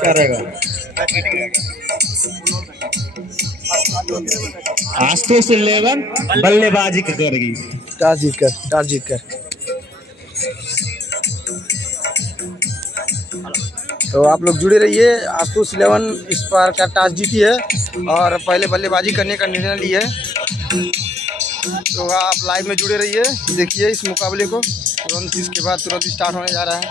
करेगा आशुतोष 11 बल्लेबाजी करेगी टॉस जीतकर। तो आप लोग जुड़े रहिए। आशुतोष 11 इस बार का टॉस जीती है और पहले बल्लेबाजी करने का निर्णय ली है। तो आप लाइव में जुड़े रहिए, देखिए इस मुकाबले को। तुरंत इसके बाद तुरंत स्टार्ट होने जा रहा है।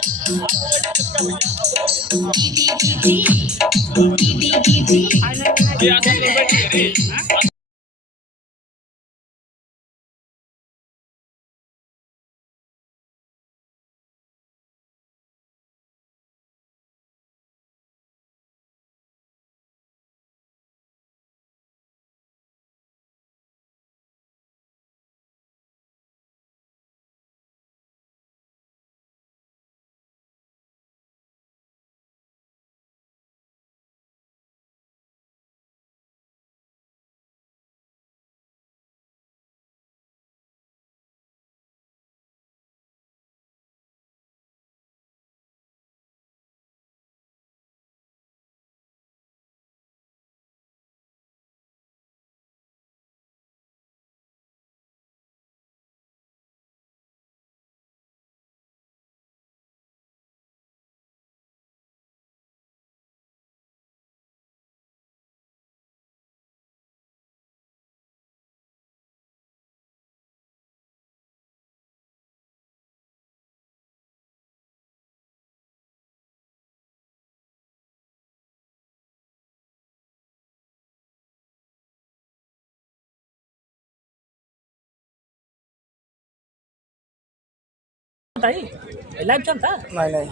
लाइव चलता नहीं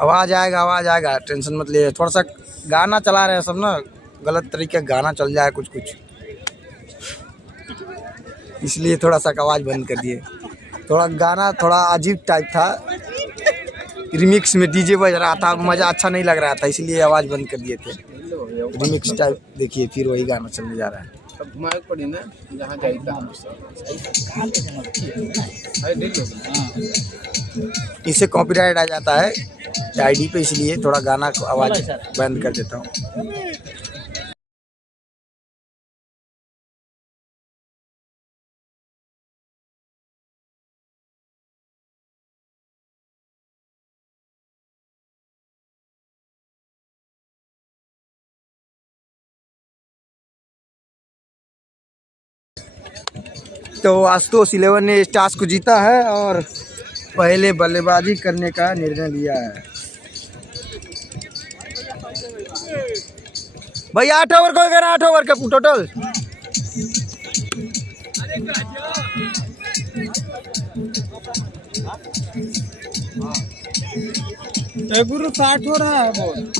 आवाज आएगा, टेंशन मत लिए। थोड़ा सा गाना चला रहे हैं सब ना, गलत तरीके का गाना चल जाए कुछ इसलिए थोड़ा सा आवाज बंद कर दिए। थोड़ा गाना थोड़ा अजीब टाइप था, रिमिक्स में डीजे बज रहा था, मज़ा अच्छा नहीं लग रहा था, इसलिए आवाज़ बंद कर दिए थे। रिमिक्स टाइप देखिए, फिर वही गाना चलने जा रहा है। इससे कॉपीराइट आ जाता है आईडी पे, इसलिए थोड़ा गाना को आवाज़ बंद कर देता हूँ। तो आशुतोष 11 ने इस टास्क को जीता है और पहले बल्लेबाजी करने का निर्णय लिया है। भाई 8 ओवर को 8 ओवर का टोटल। गुरु 60 हो रहा है बॉल।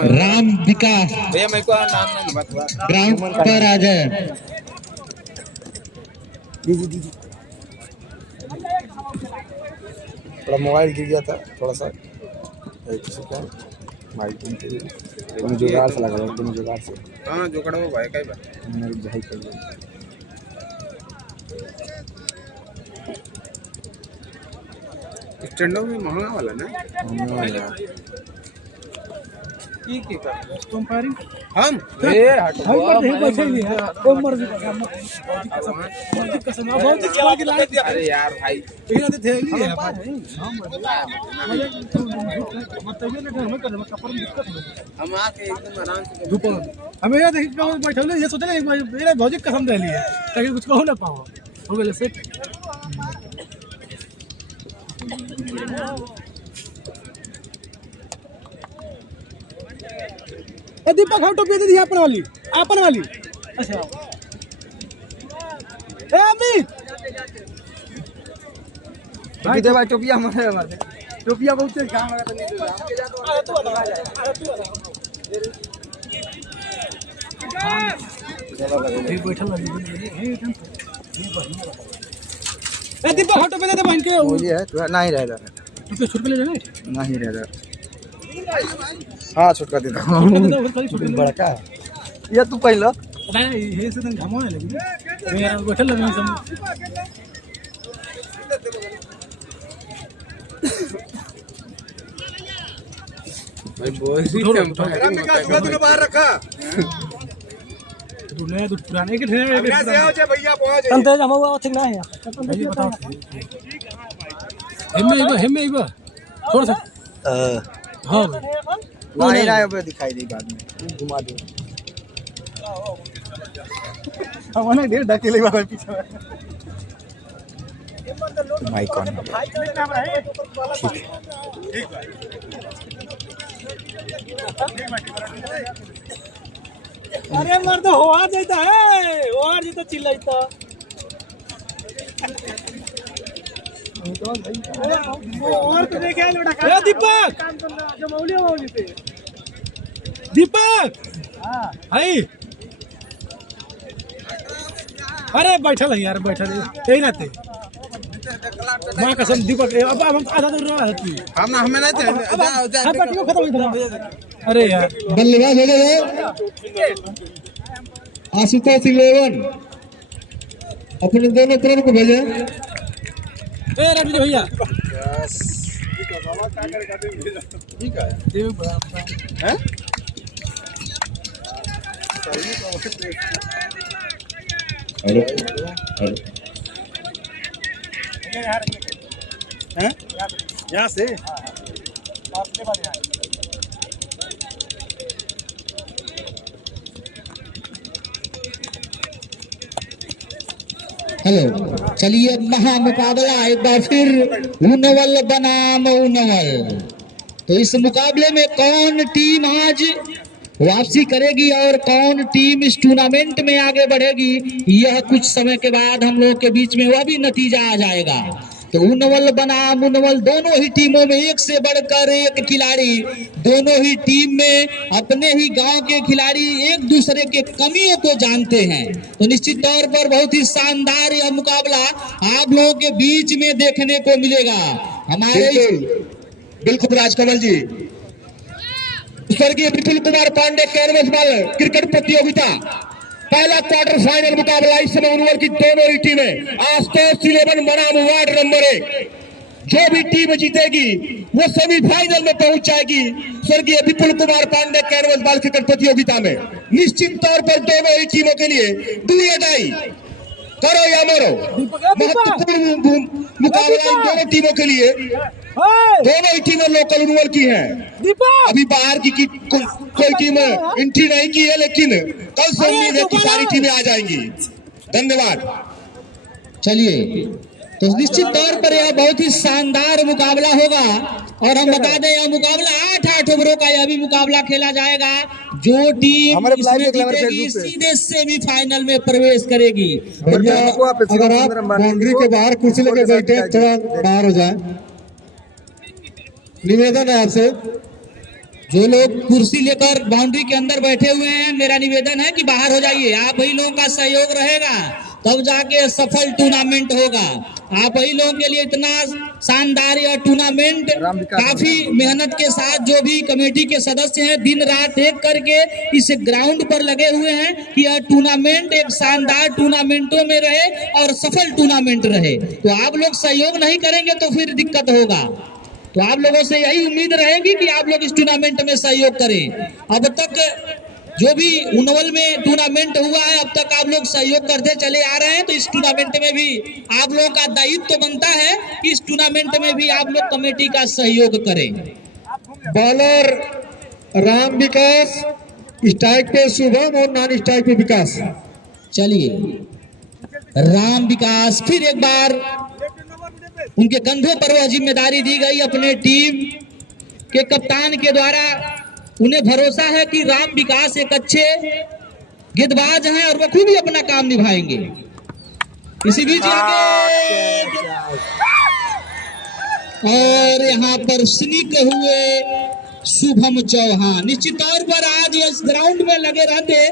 राम विकास भैया मेरे को नाम नहीं बता। ग्राउंड पर आ जाए। दीजिए थोड़ा मोबाइल गिर गया था, थोड़ा सा माइक जुगाड़ से लगा एकदम जुगाड़ से। हाँ जुगाड़ वो भाई का भाई कर स्टैंड अप में महंगा वाला ना। कंपेयरिंग हम अरे यार भाई हम आके एकदम आराम से हमें ये बैठल ये सोचे ये भौजी कसम दे लिए ताकि कुछ कहो ना पाओ हो गेले सेट ए दीपक हम टोपी दे दी अपन वाली अच्छा ए अमित भाई दे भाई टोपिया हमारे टोपिया बहुत काम लगा तो नहीं अरे तू बता ए दीपक हटो पे दे बहन के वो ये है तो नहीं रहेगा तू तो छुट के ले जाना नहीं रहेगा हाँ छुटका देता हूँ बड़का ये तू पहले नहीं ये से तन घमो है लेकिन मेरा बैठल लगे सब भाई बोल दी तूने बाहर रखा तू नया तू पुराने के ठेरे से आओ जे भैया पहुंच तंते जमा हुआ ठीक ना है भाई बताओ हिम्मे इबा थोड़ा सा हां नहीं रहा है दिखाई दी बाद में घुमा दो हमारा ढेर ढकेले बाबा पीछे माइक ऑन अरे मर्द होआ जाता है होआ जाता चिल्लाता और तो देखे लोटा का दीपक काम करना जो मौली पे दीपक हाय अरे बैठल है यार बैठल यही ना थे मां कसम दीपक अब हम आधा दूर रहा है तू हमें नहीं हां बैठो खत्म हो गया अरे यार बल्लेबाज हो गए आशुतोष 11 अपने दोनों तरफ को भेजे ए रवि भैया ठीक है हैं हेलो हैं यहां से हेलो चलिए महामुकाबला एक बार फिर ऊनवल बनाम ऊनवल। तो इस मुकाबले में कौन टीम आज वापसी करेगी और कौन टीम इस टूर्नामेंट में आगे बढ़ेगी, यह कुछ समय के बाद हम लोग के बीच में वह भी नतीजा आ जाएगा। तो ऊनवल बनाम ऊनवल दोनों ही टीमों में एक से बढ़कर एक खिलाड़ी, दोनों ही टीम में अपने ही गांव के खिलाड़ी एक दूसरे के कमियों को जानते हैं। तो निश्चित तौर पर बहुत ही शानदार यह मुकाबला आप लोगों के बीच में देखने को मिलेगा। हमारे बिल्कुल राजकमल जी, स्वर्गीय Vipul Kumar Pandey canvas ball cricket प्रतियोगिता पहला क्वार्टर फाइनल मुकाबला। इस समय ऊनवल की दोनों ही टीमें आशुतोष 11 बनाम वार्ड नंबर 1, जो भी टीम जीतेगी वो सेमीफाइनल में पहुंच जाएगी स्वर्गीय Vipul Kumar Pandey canvas ball cricket प्रतियोगिता में। निश्चित तौर पर दोनों ही टीमों के लिए डू या डाई, करो या मरो, महत्वपूर्ण मुकाबला इन दोनों टीमों के लिए। दोनों ही टीमें लोकल ऊनवल की हैं। अभी बाहर की कोई टीम एंट्री नहीं की है, लेकिन कल से उम्मीद है कि सारी टीमें आ जाएंगी। धन्यवाद। चलिए, तो निश्चित तौर पर यह बहुत ही शानदार मुकाबला होगा और हम बता दें यह मुकाबला 8-8 ओवरों का यह भी मुकाबला खेला जाएगा। जो टीम इसमें जीतेगी सीधे सेमीफाइनल में प्रवेश करेगी। अगर आप बाउंड्री के बाहर कुर्सी लेकर बैठे थोड़ा बाहर हो जाए, निवेदन है आपसे। जो लोग कुर्सी लेकर बाउंड्री के अंदर बैठे हुए हैं, मेरा निवेदन है कि बाहर हो जाइए। आप ही लोगों का सहयोग रहेगा तब जाके सफल टूर्नामेंट होगा। आप ही लोगों के लिए इतना शानदार यह टूर्नामेंट काफी मेहनत के साथ जो भी कमेटी के सदस्य हैं दिन रात एक करके इस ग्राउंड पर लगे हुए हैं कि यह टूर्नामेंट एक शानदार टूर्नामेंटों में रहे और सफल टूर्नामेंट रहे। तो आप लोग सहयोग नहीं करेंगे तो फिर दिक्कत होगा। तो आप लोगों से यही उम्मीद रहेगी कि आप लोग इस टूर्नामेंट में सहयोग करें। अब तक जो भी उनवल में टूर्नामेंट हुआ है, अब तक आप लोग सहयोग करते चले आ रहे हैं, तो इस टूर्नामेंट में भी आप लोगों का दायित्व तो बनता है कि इस टूर्नामेंट में भी आप लोग कमेटी का सहयोग करें। बॉलर राम विकास, स्ट्राइक पे शुभम और नॉन स्ट्राइक पे विकास। चलिए, राम विकास फिर एक बार उनके कंधों पर वह जिम्मेदारी दी गई अपने टीम के कप्तान के द्वारा। उन्हें भरोसा है कि राम विकास एक अच्छे गेंदबाज हैं और वह खूब ही अपना काम निभाएंगे। इसी बीच और यहाँ पर स्निक हुए शुभम चौहान। निश्चित तौर पर आज इस ग्राउंड में लगे रहते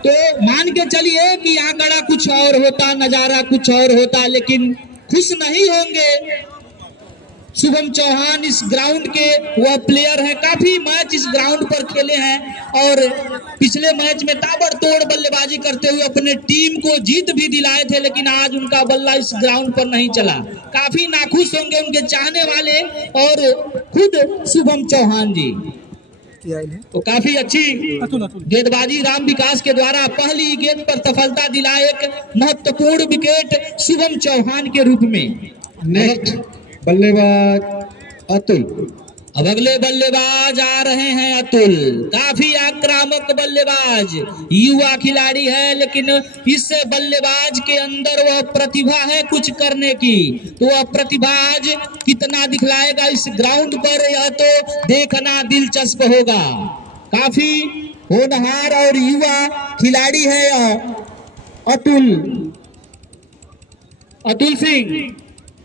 तो मान के चलिए कि आंकड़ा कुछ और होता, नजारा कुछ और होता, लेकिन खुश नहीं होंगे। शुभम चौहान इस ग्राउंड के वह प्लेयर हैं, काफी मैच इस ग्राउंड पर खेले हैं और पिछले मैच में ताबड़तोड़ बल्लेबाजी करते हुए अपने टीम को जीत भी दिलाए थे, लेकिन आज उनका बल्ला इस ग्राउंड पर नहीं चला। काफी नाखुश होंगे उनके चाहने वाले और खुद शुभम चौहान जी। तो काफी अच्छी गेंदबाजी राम विकास के द्वारा पहली गेंद पर सफलता दिलाए एक महत्वपूर्ण विकेट शुभम चौहान के रूप में। नेक्स्ट बल्लेबाज अतुल। अब अगले बल्लेबाज आ रहे हैं अतुल। काफी आक्रामक बल्लेबाज, युवा खिलाड़ी है, लेकिन इस बल्लेबाज के अंदर वह प्रतिभा है कुछ करने की। तो वह प्रतिभा आज कितना दिखलाएगा इस ग्राउंड पर, यह तो देखना दिलचस्प होगा। काफी होनहार और युवा खिलाड़ी है यह अतुल सिंह।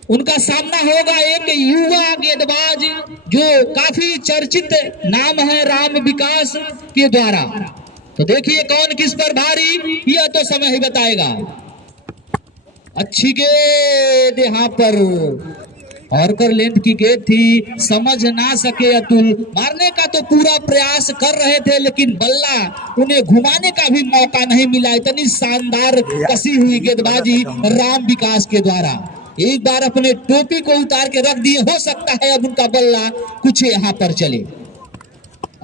उनका सामना होगा एक युवा गेंदबाज जो काफी चर्चित नाम है राम विकास के द्वारा। तो देखिए कौन किस पर भारी, यह तो समय ही बताएगा। अच्छी गेंद यहाँ पर हॉर्कर लेंथ की गेंद थी, समझ ना सके अतुल। मारने का तो पूरा प्रयास कर रहे थे, लेकिन बल्ला उन्हें घुमाने का भी मौका नहीं मिला। इतनी शानदार कसी हुई गेंदबाजी राम विकास के द्वारा। एक बार अपने टोपी को उतार के रख दिए, हो सकता है अब उनका बल्ला कुछ यहाँ पर चले।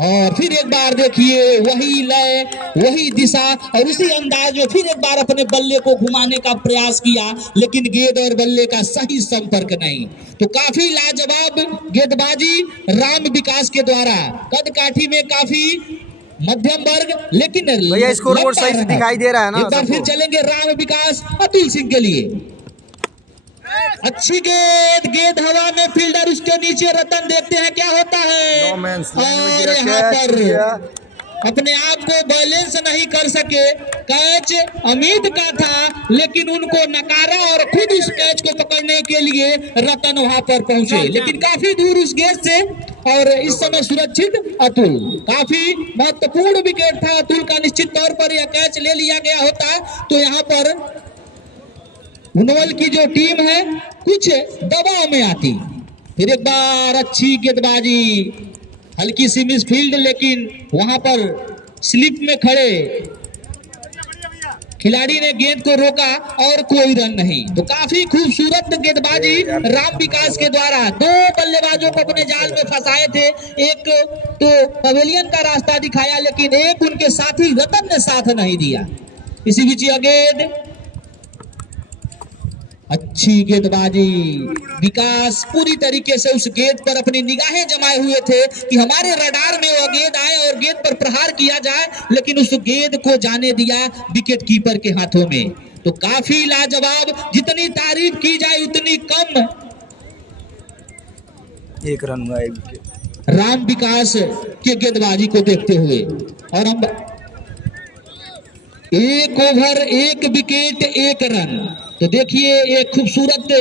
और फिर एक बार देखिए वही लय, वही दिशा और उसी अंदाज में फिर एक बार अपने बल्ले को घुमाने का प्रयास किया, लेकिन गेंद और बल्ले का सही संपर्क नहीं। तो काफी लाजवाब गेंदबाजी राम विकास के द्वारा। कद काठी में काफी मध्यम वर्ग, लेकिन भैया स्कोरबोर्ड सही से दिखाई दे रहा है ना। एक बार फिर चलेंगे राम विकास अतुल सिंह के लिए। अच्छी गेंद हवा में, फील्डर उसके नीचे, रतन देखते हैं क्या होता है। और यहाँ पर अपने आप को बैलेंस नहीं कर सके, कैच अमित का था लेकिन उनको नकारा और खुद उस कैच को पकड़ने के लिए रतन वहां पर पहुंचे, लेकिन काफी दूर उस गेंद से। और इस समय सुरक्षित अतुल। काफी महत्वपूर्ण विकेट था अतुल का। निश्चित तौर पर यह कैच ले लिया गया होता तो यहाँ पर उनवल की जो टीम है कुछ दबाव में आती। फिर एक बार अच्छी गेंदबाजी, हल्की सी मिस फील्ड, लेकिन वहां पर स्लिप में खड़े खिलाड़ी ने गेंद को रोका और कोई रन नहीं। तो काफी खूबसूरत गेंदबाजी राम विकास के द्वारा। दो बल्लेबाजों को अपने जाल में फंसाए थे, एक तो पवेलियन का रास्ता दिखाया, लेकिन एक उनके साथी रतन ने साथ नहीं दिया। इसी बीच गेंद, अच्छी गेंदबाजी, विकास पूरी तरीके से उस गेंद पर अपनी निगाहें जमाए हुए थे कि हमारे रडार में वो गेंद आए और गेंद पर प्रहार किया जाए, लेकिन उस गेंद को जाने दिया विकेट कीपर के हाथों में। तो काफी लाजवाब, जितनी तारीफ की जाए उतनी कम। एक रन हुआ, एक विकेट राम विकास के गेंदबाजी को देखते हुए। और हम 1 ओवर 1 विकेट 1 रन। तो देखिए एक खूबसूरत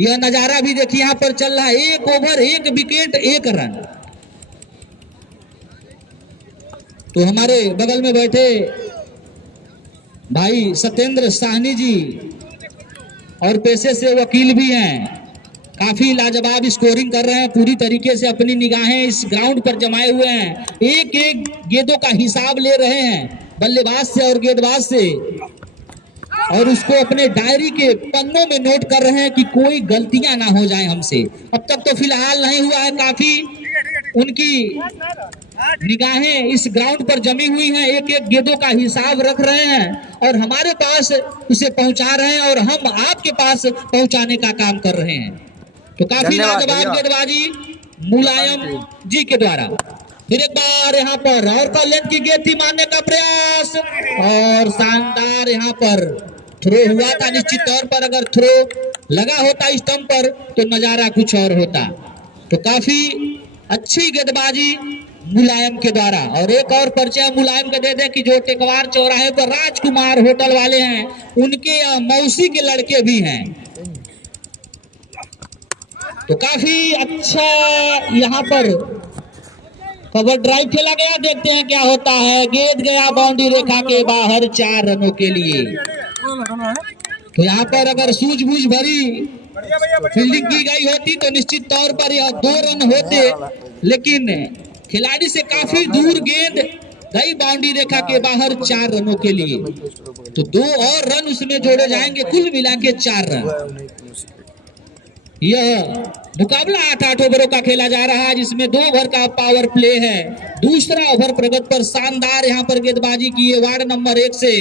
यह नजारा भी देखिए यहाँ पर चल रहा है। 1 ओवर 1 विकेट 1 रन। तो हमारे बगल में बैठे भाई सत्येंद्र साहनी जी और पेशे से वकील भी हैं, काफी लाजवाब स्कोरिंग कर रहे हैं, पूरी तरीके से अपनी निगाहें इस ग्राउंड पर जमाए हुए हैं। एक एक गेंदों का हिसाब ले रहे हैं बल्लेबाज से और गेंदबाज से। और उसको अपने डायरी के पन्नों में नोट कर रहे हैं कि कोई गलतियां ना हो जाए हमसे। अब तक तो फिलहाल नहीं हुआ है, काफी उनकी निगाहें इस ग्राउंड पर जमी हुई हैं, एक एक गेंदों का हिसाब रख रहे हैं और हमारे पास उसे पहुंचा रहे हैं और हम आपके पास पहुंचाने का काम कर रहे हैं। तो काफी लाजवाब गेंदबाजी मुलायम जी के द्वारा। फिर एक बार यहाँ पर और कॉलेज की गेंद थी, मारने का प्रयास और शानदार यहाँ पर थ्रो हुआ था। निश्चित तौर पर अगर थ्रो लगा होता स्टंप पर तो नजारा कुछ और होता। तो काफी अच्छी गेंदबाजी मुलायम के द्वारा। और एक और परिचय मुलायम के दे दे कि जो टेकवार चौराहे पर राजकुमार होटल वाले हैं, उनके मौसी के लड़के भी हैं। तो काफी अच्छा यहाँ पर कवर ड्राइव खेला गया, देखते हैं क्या होता है। गेंद गया बाउंड्री रेखा के बाहर 4 रनों के लिए। तो यहाँ पर अगर सूझबूझ भरी फील्डिंग की गई होती तो निश्चित तौर पर यह 2 रन होते, लेकिन खिलाड़ी से काफी दूर गेंद गई बाउंड्री रेखा के बाहर 4 रनों के लिए। तो 2 और रन उसमें जोड़े जाएंगे, कुल मिला के 4 रन। यह मुकाबला 8 ओवरों का खेला जा रहा है, जिसमें 2 ओवर का पावर प्ले है। दूसरा ओवर प्रगत पर शानदार यहाँ पर गेंदबाजी की है वार्ड नंबर 1 से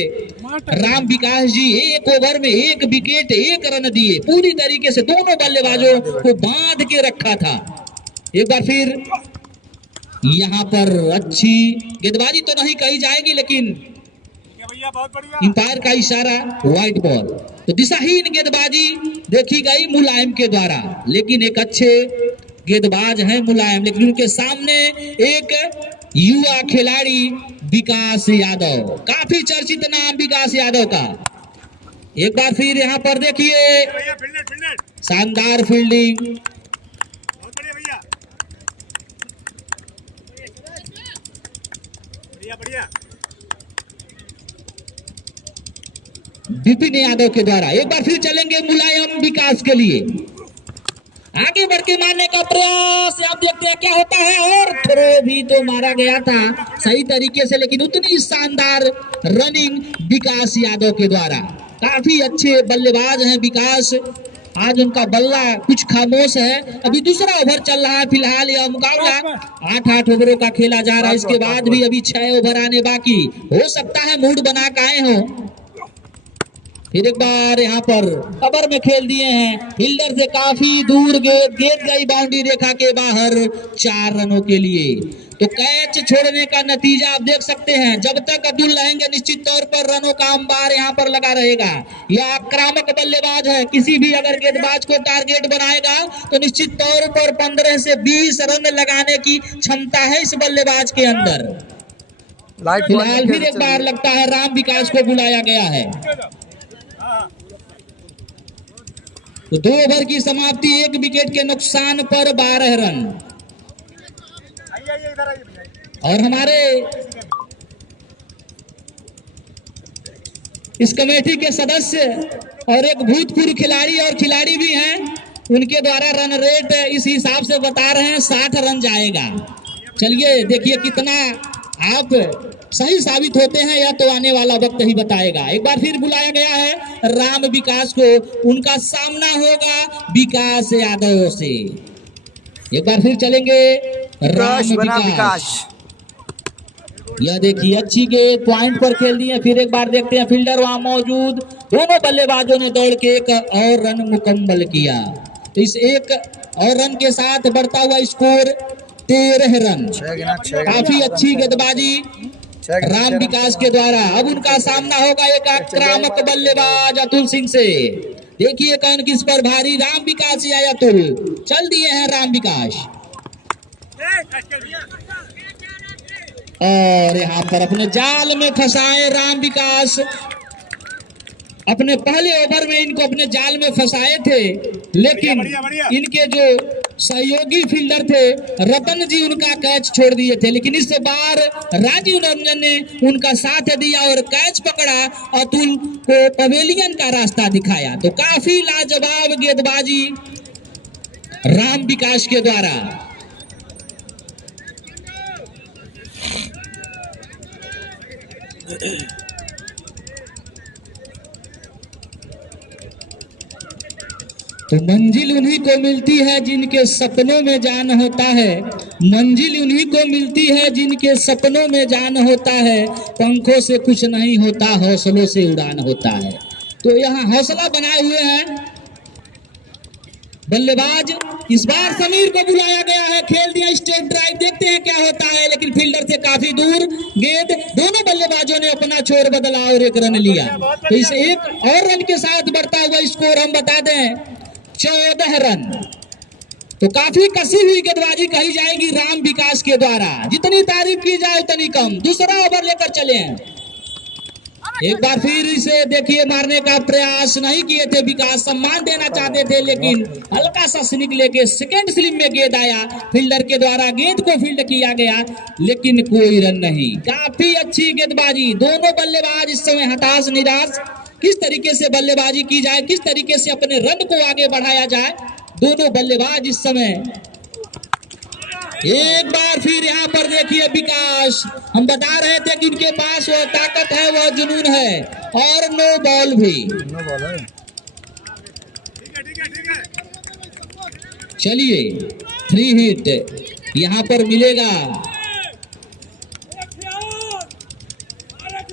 राम विकास जी। 1 ओवर में 1 विकेट 1 रन दिए, पूरी तरीके से दोनों बल्लेबाजों को बांध के रखा था। एक बार फिर यहाँ पर अच्छी गेंदबाजी तो नहीं कही जाएगी, लेकिन अंपायर का इशारा व्हाइट बॉल। तो दिशाहीन गेंदबाजी देखी गई मुलायम के द्वारा, लेकिन एक अच्छे गेंदबाज हैं मुलायम, लेकिन उनके सामने एक युवा खिलाड़ी विकास यादव, काफी चर्चित नाम विकास यादव का। एक बार फिर यहाँ पर देखिए शानदार फील्डिंग। विपिन यादव के द्वारा। एक बार फिर चलेंगे मुलायम विकास के लिए, आगे बढ़ के मारने का प्रयास। आप देखते हैं क्या होता है, और थ्रो भी तो मारा गया था सही तरीके से, लेकिन उतनी शानदार रनिंग विकास यादव के द्वारा। काफी अच्छे बल्लेबाज हैं विकास, आज उनका बल्ला कुछ खामोश है। अभी दूसरा ओवर चल रहा है, फिलहाल यह मुकाबला 8 ओवरों का खेला जा रहा है। इसके बाद भी अभी 6 ओवर आने बाकी, हो सकता है मूड बना के आए हो। फिर एक बार यहाँ पर कवर में खेल दिए हैं, फील्डर से काफी दूर गेंद गई बाउंड्री रेखा के बाहर 4 रनों के लिए। तो कैच छोड़ने का नतीजा आप देख सकते हैं। जब तक अब्दुल रहेंगे निश्चित तौर पर रनों का अंबार यहाँ पर लगा रहेगा। यह आक्रामक बल्लेबाज है, किसी भी अगर गेंदबाज को टारगेट बनाएगा तो निश्चित तौर पर 15 से 20 रन लगाने की क्षमता है इस बल्लेबाज के अंदर। फिलहाल फिर एक बार लगता है राम विकास को बुलाया गया है। तो 2 ओवर की समाप्ति, 1 विकेट के नुकसान पर 12 रन। और हमारे इस कमेटी के सदस्य और एक भूतपूर्व खिलाड़ी और खिलाड़ी भी हैं, उनके द्वारा रन रेट इस हिसाब से बता रहे हैं 60 रन जाएगा। चलिए देखिए कितना आप सही साबित होते हैं, या तो आने वाला वक्त ही बताएगा। एक बार फिर बुलाया गया है राम विकास को, उनका सामना होगा विकास यादव से। एक बार फिर चलेंगे राम विकास। यह देखिए अच्छी गेंद पॉइंट पर खेल दी है। फिर एक बार देखते हैं फील्डर वहां मौजूद, दोनों बल्लेबाजों ने दौड़ के 1 और रन मुकम्मल किया। तो इस 1 और रन के साथ बढ़ता हुआ स्कोर 13 रन। काफी अच्छी गेंदबाजी राम विकास के द्वारा। अब उनका सामना होगा एक आक्रामक बल्लेबाज अतुल सिंह से। देखिए कौन किस पर भारी, राम विकास या अतुल। चल दिए हैं राम विकास, और यहाँ पर अपने जाल में फंसाए राम विकास। अपने पहले ओवर में इनको अपने जाल में फंसाए थे, लेकिन इनके जो सहयोगी फील्डर थे रतन जी उनका कैच छोड़ दिए थे, लेकिन इस बार राजीव रंजन ने उनका साथ दिया और कैच पकड़ा, अतुल को पवेलियन का रास्ता दिखाया। तो काफी लाजवाब गेंदबाजी राम विकास के द्वारा। तो मंजिल उन्हीं को मिलती है जिनके सपनों में जान होता है, मंजिल उन्हीं को मिलती है जिनके सपनों में जान होता है, पंखों से कुछ नहीं होता, हौसलों से उड़ान होता है। तो यहाँ हौसला बनाए हुए हैं बल्लेबाज। इस बार समीर को बुलाया गया है, खेल दिया स्ट्रेट ड्राइव, देखते हैं क्या होता है, लेकिन फील्डर से काफी दूर गेंद। दोनों बल्लेबाजों ने अपना छोर बदला और एक रन लिया। तो इस एक और रन के साथ बढ़ता हुआ स्कोर हम बता दें 14 रन। तो काफी कसी हुई गेंदबाजी कही जाएगी राम विकास के द्वारा, जितनी तारीफ की जाए उतनी कम। दूसरा ओवर लेकर चले हैं, एक बार फिर इसे देखिए, मारने का प्रयास नहीं किए थे विकास, सम्मान देना चाहते थे, लेकिन हल्का सा स्निक लेके सेकेंड स्लिप में गेंद आया, फील्डर के द्वारा गेंद को फील्ड किया गया, लेकिन कोई रन नहीं। काफी अच्छी गेंदबाजी, दोनों बल्लेबाज इस समय हताश निराश। किस तरीके से बल्लेबाजी की जाए, किस तरीके से अपने रन को आगे बढ़ाया जाए, दोनों बल्लेबाज इस समय। एक बार फिर यहाँ पर देखिए विकास, हम बता रहे थे कि इनके पास वह ताकत है, वह जुनून है, और नो बॉल भी। चलिए 3 हिट यहाँ पर मिलेगा।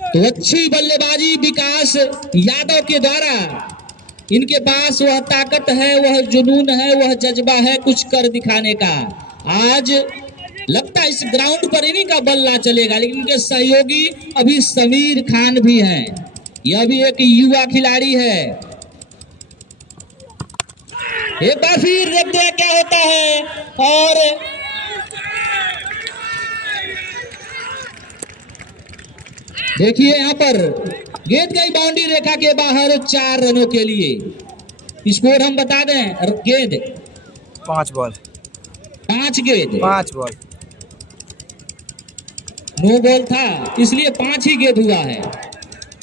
तो अच्छी बल्लेबाजी विकास यादव के द्वारा, इनके पास वह ताकत है, वह जुनून है, वह जज्बा है कुछ कर दिखाने का। आज लगता है इस ग्राउंड पर इन्हीं का बल्ला चलेगा, लेकिन इनके सहयोगी अभी समीर खान भी हैं, यह भी एक युवा खिलाड़ी है। एक बार फिर देखते हैं क्या होता है, और देखिए यहाँ पर गेंद गई बाउंड्री रेखा के बाहर 4 रनों के लिए। स्कोर हम बता दें, गेंद 5 बॉल 5 गेंद 5 बॉल, नो बॉल था, इसलिए 5 ही गेंद हुआ है।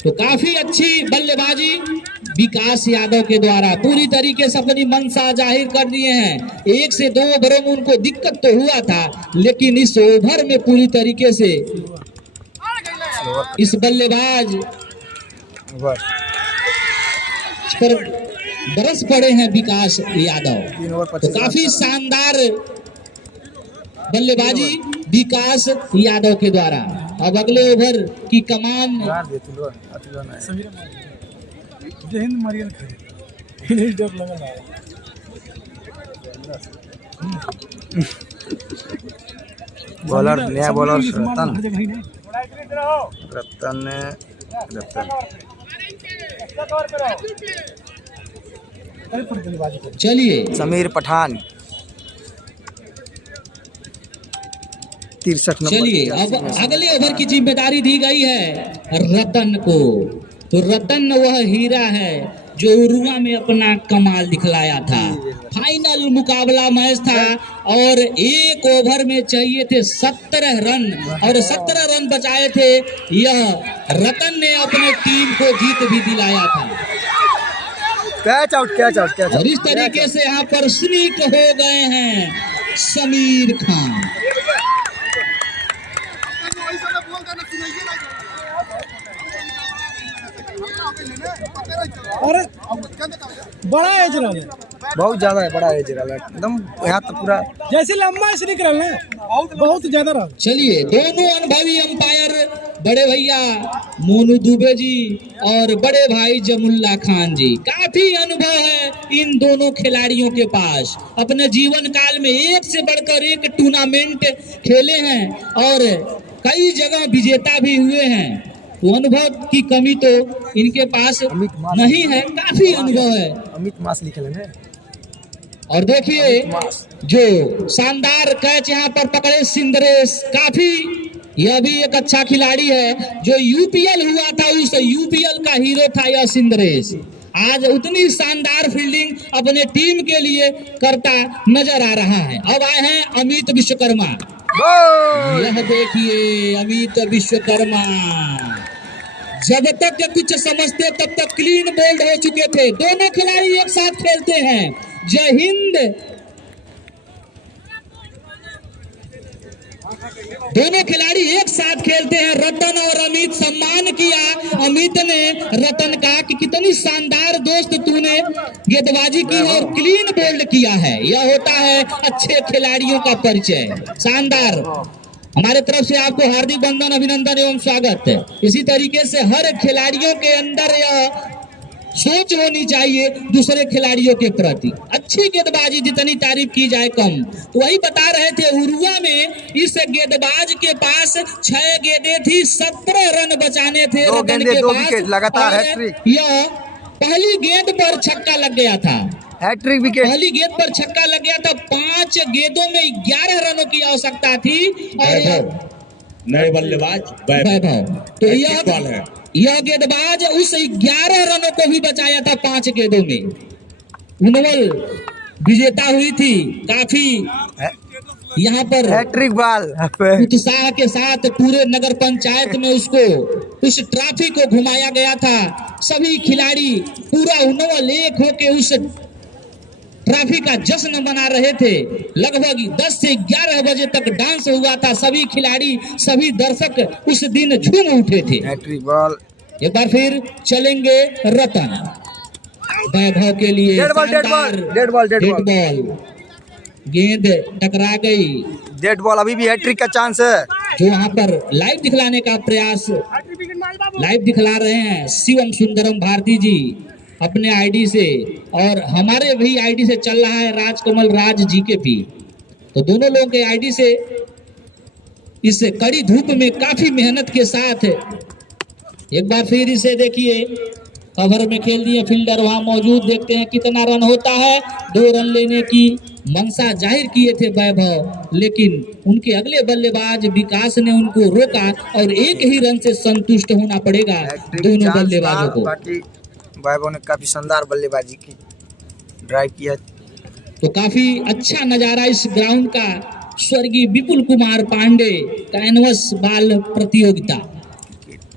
तो काफी अच्छी बल्लेबाजी विकास यादव के द्वारा, पूरी तरीके से अपनी मंशा जाहिर कर दिए हैं। 1 से 2 ओवरों में उनको दिक्कत तो हुआ था, लेकिन इस ओवर में पूरी तरीके से इस बल्लेबाज पर बरस पड़े हैं विकास यादव। तो काफी शानदार बल्लेबाजी विकास यादव के द्वारा। अब अगले ओवर की कमान बॉलर, नया बॉलर रतन चलिए समीर पठान 63 नंबर। चलिए अब अगले ओवर की जिम्मेदारी दी गई है रतन को। तो रतन वह हीरा है जो उरुआ में अपना कमाल दिखलाया था। फाइनल मुकाबला मैच था और 1 ओवर में चाहिए थे 17 रन और 17 रन बचाए थे। यह रतन ने अपने टीम को जीत भी दिलाया था। Catch out, catch out, catch out. और इस तरीके से यहाँ पर स्नीक हो गए हैं समीर खान। अरे बड़ा एज रहा है, बहुत ज्यादा है, बड़ा एज रहा है एकदम, यहाँ तो पूरा जैसे लंबा स्निक रहा है, बहुत ज्यादा रहा। चलिए दोनों अनुभवी अंपायर बड़े भैया मोनू दुबे जी और बड़े भाई जमुल्ला खान जी, काफी अनुभव है इन दोनों खिलाड़ियों के पास। अपने जीवन काल में 1 से बढ़कर 1 टूर्नामेंट खेले हैं और कई जगह विजेता भी हुए हैं। तो अनुभव की कमी तो इनके पास नहीं है, काफी अनुभव है। अमित मास लिखे हैं। और देखिए जो शानदार कैच यहाँ पर पकड़े सिंदरेश, काफी यह भी एक अच्छा खिलाड़ी है। जो यूपीएल हुआ था उस यूपीएल का हीरो था यह सिंदरेश। आज उतनी शानदार फील्डिंग अपने टीम के लिए करता नजर आ रहा है। अब आए हैं अमित विश्वकर्मा। यह देखिए अमित विश्वकर्मा, जब तक कुछ समझते तब तक क्लीन बोल्ड हो चुके थे। दोनों खिलाड़ी एक साथ खेलते हैं। जय हिंद। दोनों खिलाड़ी एक साथ खेलते हैं। रतन और अमित सम्मान किया अमित ने रतन का कि कितनी शानदार दोस्त तूने गेंदबाजी की और क्लीन बोल्ड किया है। यह होता है अच्छे खिलाड़ियों का परिचय। शानदार। हमारे तरफ से आपको हार्दिक बंधन, अभिनंदन एवं स्वागत है। इसी तरीके से हर खिलाड़ियों के अंदर यह सोच होनी चाहिए दूसरे खिलाड़ियों के प्रति। अच्छी गेंदबाजी जितनी तारीफ की जाए कम। तो वही बता रहे थे, उरुआ में इस गेंदबाज के पास 6 गेंदें थी, 17 रन बचाने थे दो रतन गेंदें, के 2 पास। विकेट, लगातार और हैट्रिक। यह पहली गेंद पर छक्का लग गया था। Hattrick wicket. पहली गेंद पर छक्का लग गया था। 5 गेंदों में 11 रनों की आवश्यकता थी और नए बल्लेबाज वैभव। तो हैट्रिक बॉल है। यह गेंदबाज उस 11 रनों को भी बचाया था 5 गेंदों में। उनवल विजेता हुई थी। काफी यहाँ पर हैट्रिक बॉल। उत्साह के साथ पूरे नगर पंचायत में उसको उस ट्रॉफी को घुमाया गया था। सभी खिलाड़ी पूरा उनवल एक होके उस ट्रॉफी का जश्न मना रहे थे। लगभग 10 से 11 बजे तक डांस हुआ था। सभी खिलाड़ी, सभी दर्शक उस दिन झूम उठे थे। Hattrick ball. एक बार फिर चलेंगे रतन। वैभव के लिए dead ball, dead ball, dead ball, dead ball. Ball. गेंद टकरा गई। Dead ball. अभी भी हैट्रिक का चांस है। जो यहाँ पर लाइव दिखलाने का प्रयास लाइव दिखला रहे हैं शिवम सुंदरम भारती जी अपने आईडी से, और हमारे भी आईडी से चल रहा है राजकमल राज जी के भी। तो दोनों लोगों के आईडी से इस कड़ी धूप में काफी मेहनत के साथ एक बार फिर इसे देखिए, कवर में खेल दिए फील्डर वहां मौजूद। देखते हैं कितना रन होता है। 2 रन लेने की मंशा जाहिर किए थे वैभव, लेकिन उनके अगले बल्लेबाज विकास ने उनको रोका और एक ही रन से संतुष्ट होना पड़ेगा दोनों बल्लेबाजों को। बाकी वैभव ने काफी शानदार बल्लेबाजी की, ड्राइव किया। तो काफी अच्छा नजारा इस ग्राउंड का। स्वर्गीय विपुल कुमार पांडे कैनवस बॉल प्रतियोगिता।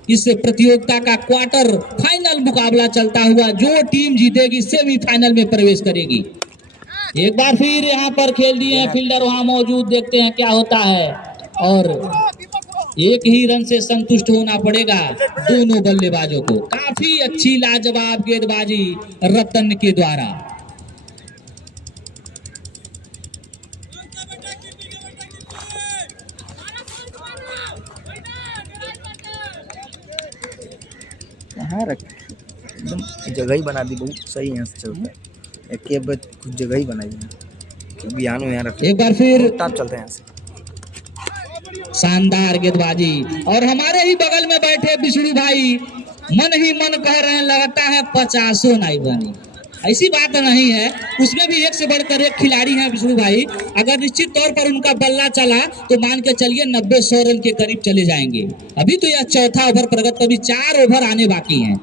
इस प्रतियोगिता का क्वार्टर फाइनल मुकाबला चलता हुआ, जो टीम जीतेगी सेमीफाइनल में प्रवेश करेगी। एक बार फिर यहाँ पर खेल दिए हैं फील्डर वहां मौजूद। देखते हैं क्या होता है, और एक ही रन से संतुष्ट होना पड़ेगा दोनों बल्लेबाजों को। काफी अच्छी लाजवाब गेंदबाजी रतन के द्वारा। कहाँ रख एकदम जगह ही बना दी, बहुत सही यहाँ से चलता है। एक कुछ जगह ही बनाई है, बियानो यहाँ रख। एक बार फिर टॉप चलते हैं यहाँ से। शानदार गेंदबाजी, और हमारे ही बगल में बैठे विष्णु भाई मन ही मन कह रहे हैं लगता है 50 नहीं बनी। ऐसी बात नहीं है, उसमें भी एक से बढ़कर एक खिलाड़ी हैं विष्णु भाई। अगर निश्चित तौर पर उनका बल्ला चला तो मान के चलिए 90-100 रन के करीब चले जाएंगे। अभी तो यह चौथा ओवर प्रगत, अभी 4 ओवर आने बाकी हैं।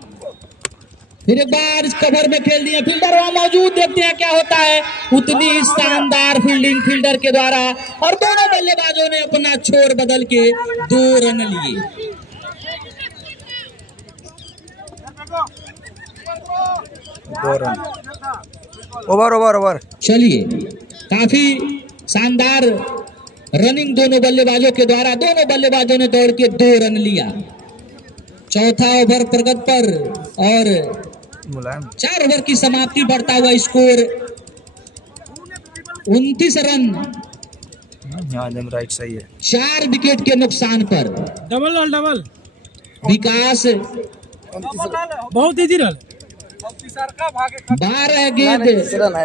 फिर एक बार इस कवर में खेल दिए फील्डर वहां मौजूद। देखते हैं क्या होता है। उतनी ही शानदार फील्डिंग फील्डर के द्वारा, और दोनों बल्लेबाजों ने अपना छोर बदल के 2 रन लिए। ओवर। चलिए, काफी शानदार रनिंग दोनों बल्लेबाजों के द्वारा। दोनों बल्लेबाजों ने दौड़ के 2 रन लिया। चौथा ओवर प्रगत पर, और 4 ओवर की समाप्ति, बढ़ता हुआ स्कोर 29 रन। राइट सही है। 4 विकेट के नुकसान पर डबल विकास बहुत इजी रन। 12 गेंद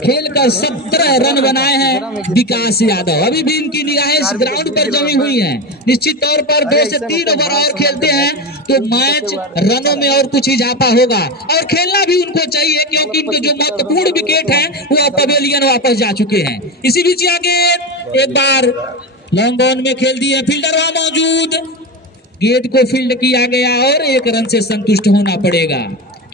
खेलकर 17 रन बनाए हैं विकास यादव। अभी भी इनकी निगाहें इस ग्राउंड पर जमी हुई हैं। निश्चित तौर पर 2 से 3 ओवर और खेलते हैं तो मैच रनों में और कुछ इजाफा होगा, और खेलना भी उनको चाहिए क्योंकि इनके जो महत्वपूर्ण विकेट हैं वो पवेलियन वापस जा चुके हैं। इसी बीच आगे एक बार लॉन्ग ऑन में खेल दिए फील्डर वहां मौजूद। गेंद को फील्ड किया गया और 1 रन से संतुष्ट होना पड़ेगा।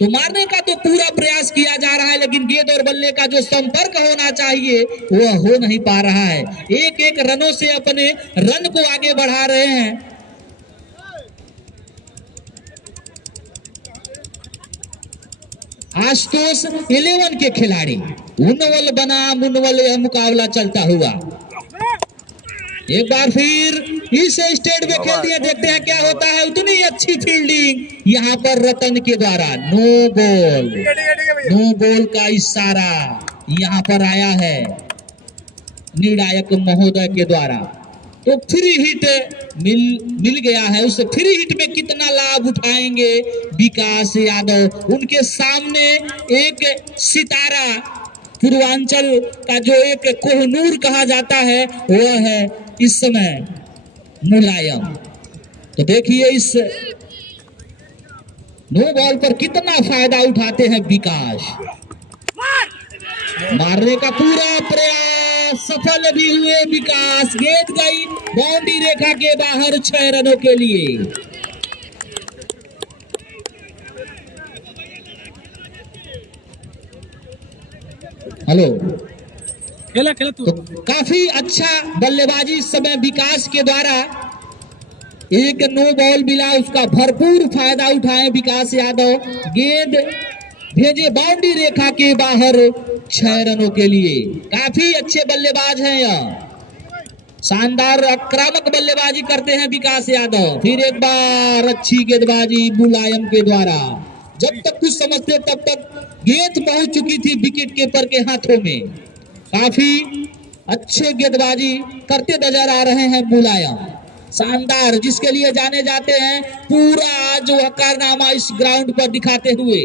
तो मारने का तो पूरा प्रयास किया जा रहा है, लेकिन गेंद और बल्ले का जो संपर्क होना चाहिए वह हो नहीं पा रहा है। 1-1 रनों से अपने रन को आगे बढ़ा रहे हैं। आशुतोष 11 के खिलाड़ी। उनवल बनाम उनवल यह मुकाबला चलता हुआ। एक बार फिर इस स्टेट में खेल दिया, देखते हैं क्या होता है। उतनी अच्छी फील्डिंग यहाँ पर रतन के द्वारा। नो बॉल, नो बॉल का इशारा यहाँ पर आया है निर्णायक महोदय के द्वारा। तो फ्री हिट मिल गया है। उस फ्री हिट में कितना लाभ उठाएंगे विकास यादव। उनके सामने एक सितारा, पूर्वांचल का जो एक कोहनूर कहा जाता है, वह है इस समय मुलायम। तो देखिए इस नो बॉल पर कितना फायदा उठाते हैं विकास। मारने का पूरा प्रयास, सफल भी हुए विकास। गेंद गई बाउंड्री रेखा के बाहर 6 रनों के लिए। हेलो, खेला खेला तू। तो काफी अच्छा बल्लेबाजी इस समय विकास के द्वारा। एक नो बॉल मिला, उसका भरपूर फायदा उठाए विकास यादव। गेंद भेजे बाउंड्री रेखा के बाहर 6 रनों के लिए। काफी अच्छे बल्लेबाज हैं यह, शानदार आक्रामक बल्लेबाजी करते हैं विकास यादव। फिर एक बार अच्छी गेंदबाजी मुलायम के द्वारा। जब तक कुछ समझते तब तक गेंद पहुंच चुकी थी विकेट कीपर के हाथों में। काफी अच्छे गेंदबाजी करते नजर आ रहे हैं मुलायम, शानदार, जिसके लिए जाने जाते हैं पूरा जो कारनामा इस ग्राउंड पर दिखाते हुए।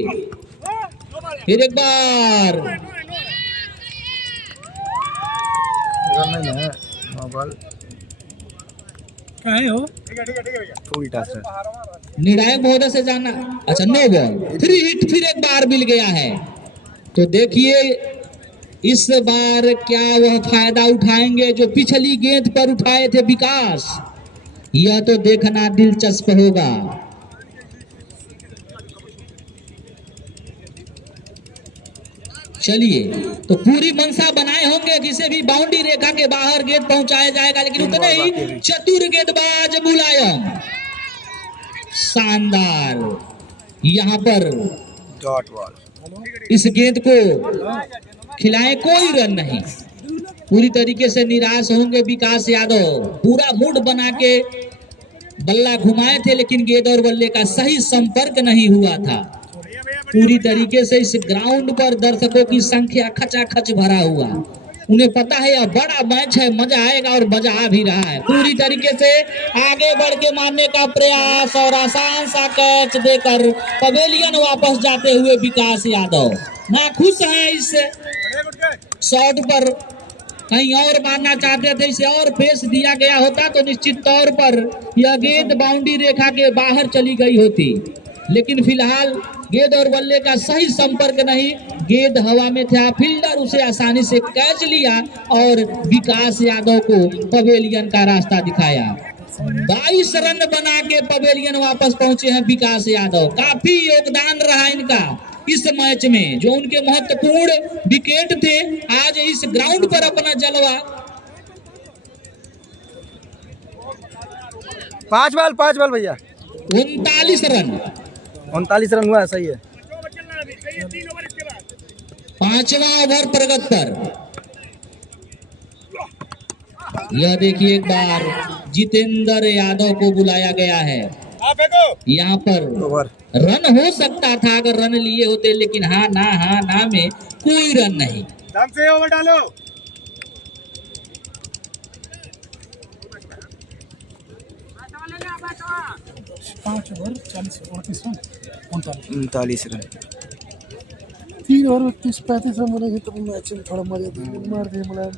फिर एक बार काहे हो? उल्टा सर। निर्णायक महोदय से जाना। अच्छा, नो बॉल, फ्री हिट फिर एक बार मिल गया है। तो देखिए इस बार क्या वह फायदा उठाएंगे जो पिछली गेंद पर उठाए थे विकास। यह तो देखना दिलचस्प होगा। चलिए, तो पूरी मंशा बनाए होंगे जिसे भी बाउंड्री रेखा के बाहर गेंद पहुंचाया जाएगा, लेकिन उतने ही चतुर गेंदबाज मुलायम, शानदार यहाँ पर डॉट बॉल। इस गेंद को खिलाए, कोई रन नहीं। पूरी तरीके से निराश होंगे विकास यादव। पूरा मूड बना के बल्ला घुमाए थे, लेकिन गेंद और बल्ले का सही संपर्क नहीं हुआ था। पूरी तरीके से इस ग्राउंड पर दर्शकों की संख्या खचाखच भरा हुआ। उन्हें पता है यह बड़ा मैच है, मजा आएगा और मजा आ भी रहा है। पूरी तरीके से आगे बढ़ के मारने का प्रयास और आसान सा कैच देकर पवेलियन वापस जाते हुए विकास यादव नाखुश हैं इस शॉट पर। कहीं और मारना चाहते थे, इसे और पेस दिया गया होता तो निश्चित तौर पर यह गेंद बाउंड्री रेखा के बाहर चली गई होती, लेकिन फिलहाल गेंद और बल्ले का सही संपर्क नहीं। गेंद हवा में था, फील्डर उसे आसानी से कैच लिया और विकास यादव को पवेलियन का रास्ता दिखाया। 22 रन बना के पवेलियन वापस पहुंचे हैं विकास यादव। काफी योगदान रहा इनका इस मैच में, जो उनके महत्वपूर्ण विकेट थे। आज इस ग्राउंड पर अपना जलवा। 5 बॉल भैया, 39 रन, 39 रन हुआ है, सही है। 5वां ओवर प्रगत पर। यह देखिए एक बार जितेंद्र यादव को बुलाया गया है। यहाँ पर ओवर रन हो सकता था अगर रन लिए होते, लेकिन हाँ ना में कोई रन नहीं। से ओवर डालो। पाँच over 40 29 run 39 run. 3 over 30-35 run बनेगी तो मैच में थोड़ा मजा देंगे। मार दिए मुलायम।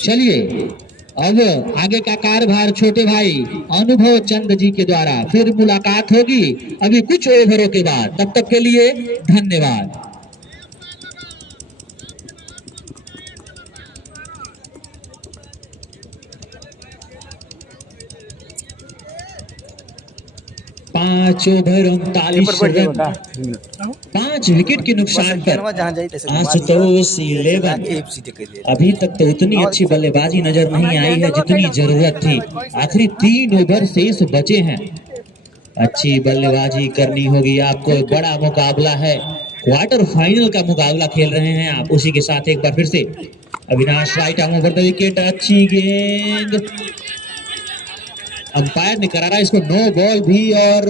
चलिए, अब आगे का कार्यभार छोटे भाई अनुभव चंद जी के द्वारा। फिर मुलाकात होगी अभी कुछ ओवरों के बाद। तब तक के लिए धन्यवाद। पांच ओवर 39 रन, 5 विकेट के नुकसान पर आशुतोष 11। अभी तक तो उतनी अच्छी बल्लेबाजी नजर नहीं आई है जितनी जरूरत थी। आखिरी 3 ओवर शेष बचे हैं। अच्छी बल्लेबाजी करनी होगी आपको, बड़ा मुकाबला है। क्वार्टर फाइनल का मुकाबला खेल रहे हैं आप। उसी के साथ एक बार फिर से Avinash right arm over the wicket, अच्छी गेंद, अंपायर ने करारा इसको नो बॉल भी और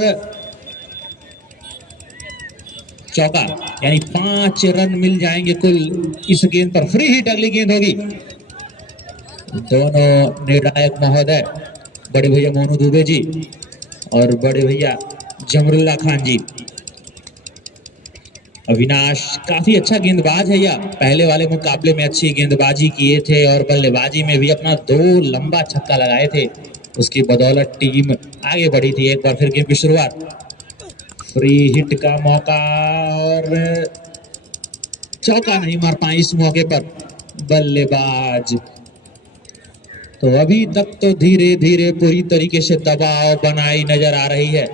चौका, यानी 5 रन मिल जाएंगे कुल इस गेंद पर। फ्री हिट अगली गेंद होगी। दोनों निर्णायक महोदय बड़े भैया मोनू दुबे जी और बड़े भैया जमरुल्ला खान जी। अविनाश काफी अच्छा गेंदबाज है, या पहले वाले मुकाबले में अच्छी गेंदबाजी किए थे और बल्लेबाजी में भी अपना 2 लंबा छक्का लगाए थे, उसकी बदौलत टीम आगे बढ़ी थी। एक बार फिर गेम की शुरुआत, फ्री हिट का मौका और चौका नहीं मार पाए इस मौके पर बल्लेबाज। तो अभी तक तो धीरे धीरे पूरी तरीके से दबाव बनाई नजर आ रही है।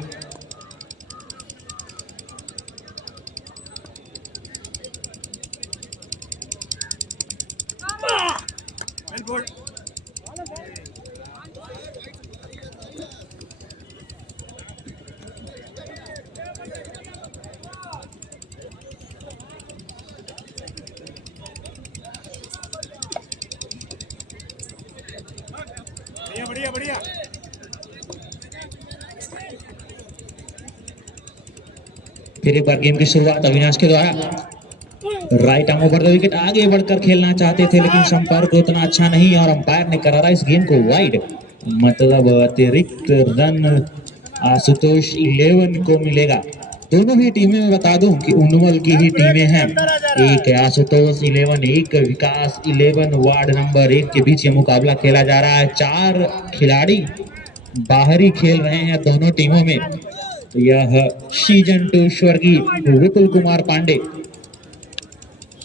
बढ़िया बढ़िया। फिर एक बार गेम की शुरुआत अविनाश के द्वारा, right arm over the wicket, आगे बढ़कर खेलना चाहते थे लेकिन संपर्क उतना अच्छा नहीं और अंपायर ने करारा इस गेंद को वाइड, मतलब अतिरिक्त रन आशुतोष 11 को मिलेगा। दोनों ही टीमें मैं बता दूं कि उनवल की ही टीमें हैं, एक आशुतोष 11, एक विकास 11, वार्ड नंबर 1 के बीच ये मुकाबला खेला जा रहा है। 4 खिलाड़ी बाहरी खेल रहे हैं दोनों टीमों में। तो यह सीजन 2 स्वर्गीय विपुल कुमार पांडे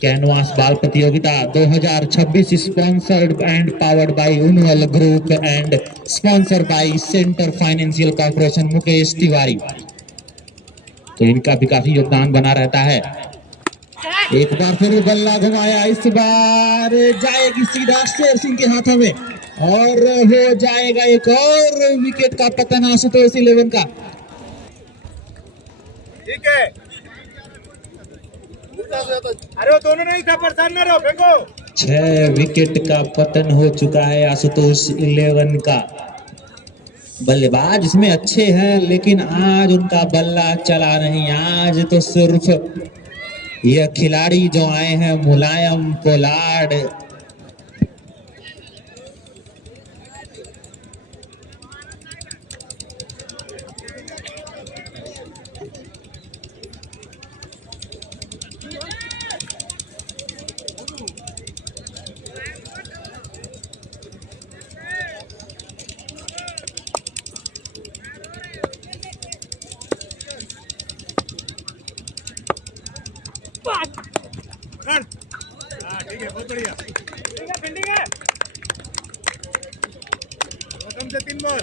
कैनवास बाल प्रतियोगिता 2026 sponsored and powered by Unwal group and sponsor by centre financial corporation Mukesh Tiwari. तो इनका भी काफी योगदान बना रहता है। एक बार फिर बल्ला घुमाया, इस बार जाएगी सीधा शेर सिंह के हाथों में और हो जाएगा एक और विकेट का पतन आशुतोष 11 का। ठीक है, अरे वो दोनों नहीं था, परेशान न रहो, फेंको। 6 विकेट का पतन हो चुका है आशुतोष 11 का। बल्लेबाज इसमें अच्छे हैं लेकिन आज उनका बल्ला चला नहीं। आज तो सिर्फ यह खिलाड़ी जो आए हैं मुलायम पोलार्ड, ठीक है, बहुत बढ़िया, ठीक है, फील्डिंग है, कम से 3 बॉल।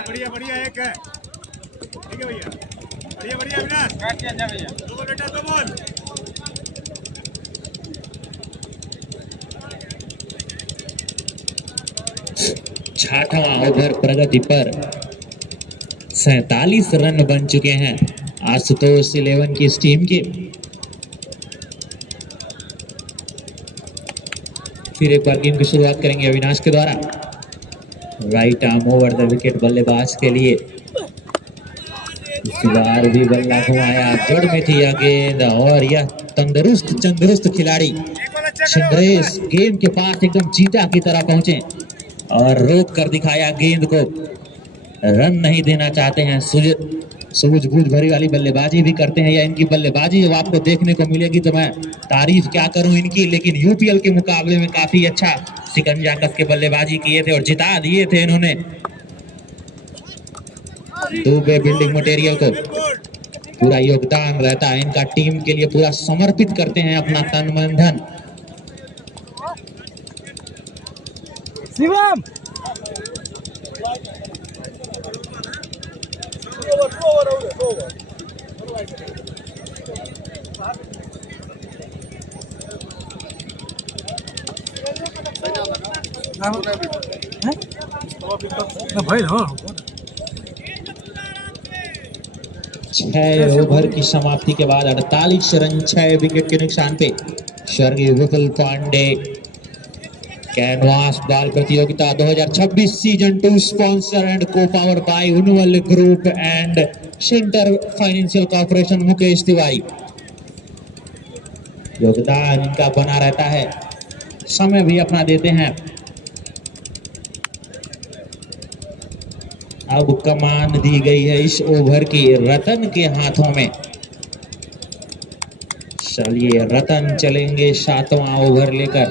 बढ़िया बढ़िया, एक है, ठीक है भैया, बढ़िया बढ़िया अविनाश, भैया 2 बॉल बेटा, 2 बॉल। छठवां ओवर प्रगति पर 47 रन बन चुके हैं आशुतोष 11 की इस टीम के। फिर एक बार गेम की शुरुआत करेंगे अविनाश के द्वारा, right arm over the wicket बल्लेबाज के लिए। इस बार भी बल्ला घुमाया, जड़ में थी यह गेंद और यह तंदुरुस्त खिलाड़ी चंद्रेश गेंद के पास एकदम चीता की तरह पहुंचे और रोक कर दिखाया गेंद को। रन नहीं देना चाहते हैं, सूझबूझ भरी वाली बल्लेबाजी भी करते हैं। या इनकी बल्लेबाजी जब आपको देखने को मिलेगी तो मैं तारीफ क्या करूं इनकी, लेकिन यूपीएल के मुकाबले में काफी अच्छा शिकंजा कस के बल्लेबाजी किए थे और जिता दिए थे इन्होंने। दुबे बिल्डिंग मटेरियल को पूरा योगदान रहता है इनका, टीम के लिए पूरा समर्पित करते हैं अपना तन मन धन। शिवम ना भाई हो 6 ओवर की समाप्ति के बाद 48 रन 6 विकेट के नुकसान पे स्वर्गीय विपुल पांडे कैनवास बॉल प्रतियोगिता 2026 सीजन 2 स्पॉन्सर एंड को power bye Unwal group and centre financial corporation Mukesh Tiwari. योगदान इनका बना रहता है, समय भी अपना देते हैं। अब कमान दी गई है इस ओवर की रतन के हाथों में। चलिए रतन चलेंगे 7वां ओवर लेकर।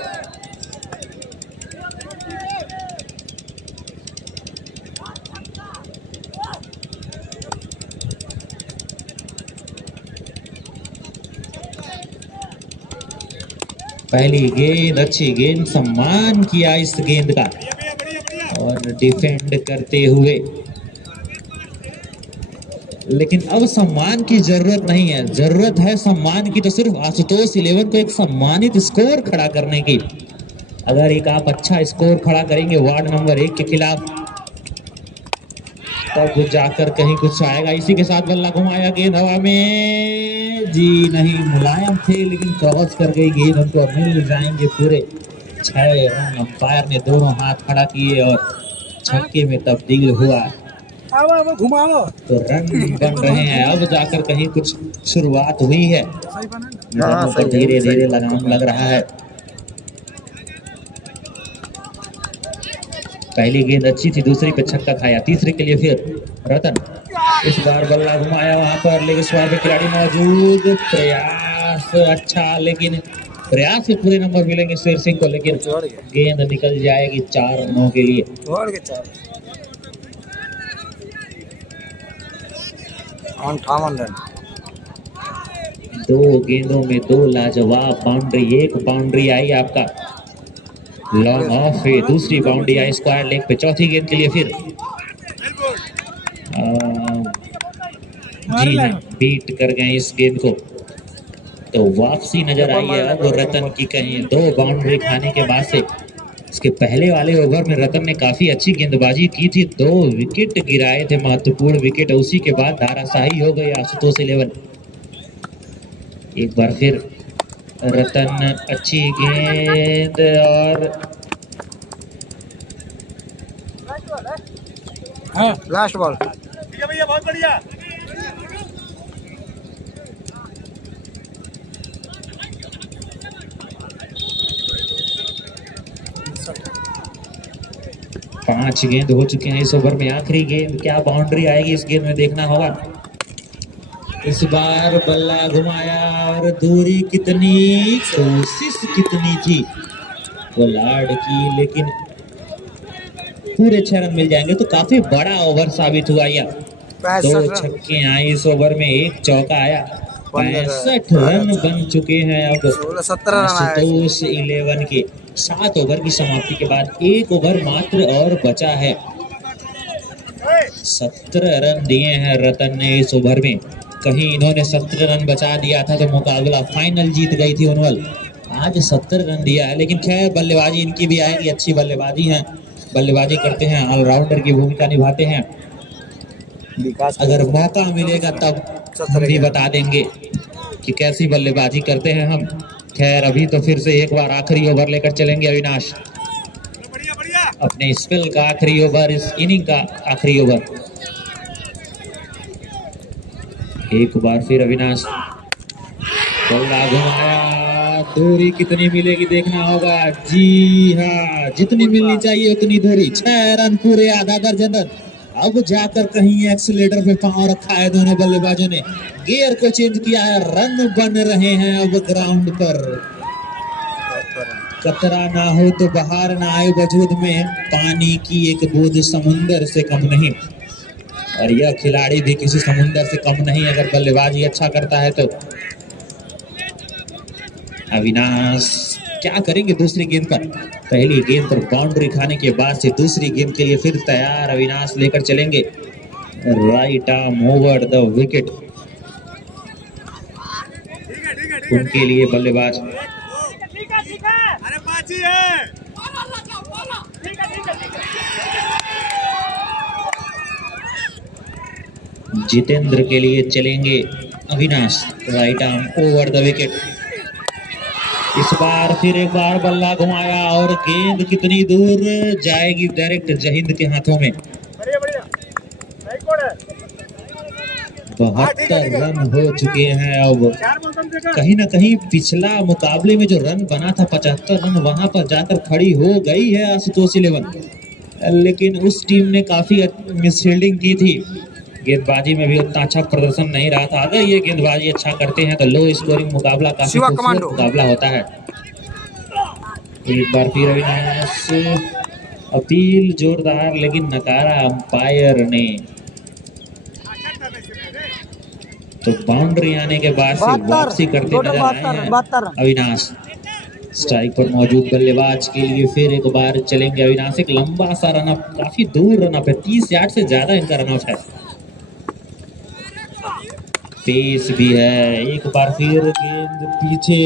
पहली गेंद, अच्छी गेंद, सम्मान किया इस गेंद का और डिफेंड करते हुए, लेकिन अब सम्मान की जरूरत नहीं है। जरूरत है सम्मान की तो सिर्फ आशुतोष 11 को एक सम्मानित स्कोर खड़ा करने की। अगर एक आप अच्छा स्कोर खड़ा करेंगे वार्ड नंबर 1 के खिलाफ तब जाकर कहीं कुछ आएगा। इसी के साथ बल्ला घुमाया, गेंद हवा में जी नहीं, मुलायम थे लेकिन क्रॉस कर गई गेंद। हमको मिल जाएंगे पूरे 6 रन। अंपायर ने दोनों हाथ खड़ा किए और छक्के में तब्दील हुआ घुमाओ तो रन बन रहे हैं। अब जाकर कहीं कुछ शुरुआत हुई है, धीरे धीरे लगाम लग रहा है। पहली गेंद अच्छी थी, दूसरी पे छक्का खाया, तीसरे के लिए फिर रतन। इस बार बल्ला घुमाया वहां पर, लेकिन इस बार भी खिलाड़ी मौजूद। प्रयास अच्छा, लेकिन प्रयास से पूरे नंबर मिलेंगे शेर सिंह को, लेकिन गेंद निकल जाएगी 4 रनों के लिए। 58 रन। 2 गेंदों में 2 लाजवाब बाउंड्री। एक बाउंड्री आई आपका लॉन्ग ऑफ पे, दूसरी बाउंड्री आई स्क्वायर लेग पे। चौथी गेंद के लिए फिर जी हाँ, बीट कर गए इस गेंद को तो वापसी नजर आई है अब रतन की। कहीं 2 बाउंड्री खाने के बाद से इसके पहले वाले ओवर में रतन ने काफी अच्छी गेंदबाजी की थी, 2 विकेट गिराए थे, महत्वपूर्ण विकेट। उसी के बाद धाराशाही हो गई आशुतोष 11। एक बार फिर रतन, अच्छी गेंद और लास्ट बॉल। ठीक है भैया, बहुत बढ़िया। पांच गेंद हो चुके हैं इस ओवर में। आखिरी गेंद, क्या बाउंड्री आएगी इस गेंद में देखना होगा। इस बार बल्ला घुमाया और दूरी कितनी, कोशिश कितनी थी पोलार्ड की, लेकिन पूरे 6 रन मिल जाएंगे तो काफी बड़ा ओवर साबित हुआ यह। 2 छक्के आए इस ओवर में, 1 चौका आया। 65 रन बन चुके हैं अब 17 रन आशुतोष 11 के। 7 ओवर की समाप्ति के बाद 1 ओवर मात्र और बचा है। 17 रन दिए हैं रतन ने इस ओवर में। कहीं इन्होंने 17 रन बचा दिया था तो मुकाबला फाइनल जीत गई थी उनवल। आज 70 रन दिया है, लेकिन खैर बल्लेबाजी इनकी भी आएगी, अच्छी बल्लेबाजी है, बल्लेबाजी करते हैं, ऑलराउंडर की भूमिका निभाते हैं। अगर मौका मिलेगा तब हम भी बता देंगे कि कैसी बल्लेबाजी करते हैं हम। खैर अभी तो फिर से एक बार आखिरी ओवर लेकर चलेंगे अविनाश, अपने स्पेल का आखिरी ओवर, इस इनिंग का आखिरी ओवर। एक बार फिर अविनाश, बल्ला घुमाया, दूरी कितनी मिलेगी देखना होगा। जी हाँ, जितनी मिलनी चाहिए उतनी दूरी, 6 रन पूरे, आधा दर्जन रन। अब जाकर कहीं एक्सीलेटर पे पांव रखा है दोनों बल्लेबाजों ने, गियर को चेंज किया है, रन बन रहे हैं अब ग्राउंड पर। कतरा ना हो तो बाहर ना आए वजूद में, पानी की एक बूंद समुंदर से कम नहीं, और यह खिलाड़ी भी किसी समुंदर से कम नहीं अगर बल्लेबाजी अच्छा करता है तो। अविनाश क्या करेंगे दूसरी गेंद पर? पहली गेंद पर बाउंड्री खाने के बाद से दूसरी गेंद के लिए फिर तैयार अविनाश, लेकर चलेंगे right arm over the wicket. उनके लिए बल्लेबाज अरे पांच ही है। जितेंद्र के लिए चलेंगे Avinash, right arm over the wicket. इस बार फिर एक बार बल्ला घुमाया और गेंद कितनी दूर जाएगी, डायरेक्ट जहिंद के हाथों में। बढ़िया बढ़िया, राइट कौन है? 72 रन हो चुके हैं। अब 4 बॉल कम से कम। कहीं ना कहीं पिछला मुकाबले में जो रन बना था 75 रन, वहां पर जाकर खड़ी हो गई है आशुतोष 11, लेकिन उस टीम ने काफी मिसफील्डिंग की थी। गेंदबाजी में भी उतना अच्छा प्रदर्शन नहीं रहा था। अगर ये गेंदबाजी अच्छा करते हैं तो लो स्कोरिंग मुकाबला काफी शिवा खूबसूरत कमांडो। मुकाबला होता है। एक बार फिर अविनाश, अपील जोरदार लेकिन नकारा अंपायर ने। तो बाउंड्री आने के बाद से वापसी करते नजर आए हैं अविनाश। स्ट्राइक पर मौजूद बल्लेबाज के लिए फिर एक बार चलेंगे अविनाश। एक लंबा सा रनअप, काफी दूर रनअप है, 30 यार्ड से ज्यादा इनका रनअप है। पेस भी है। एक बार फिर गेंद पीछे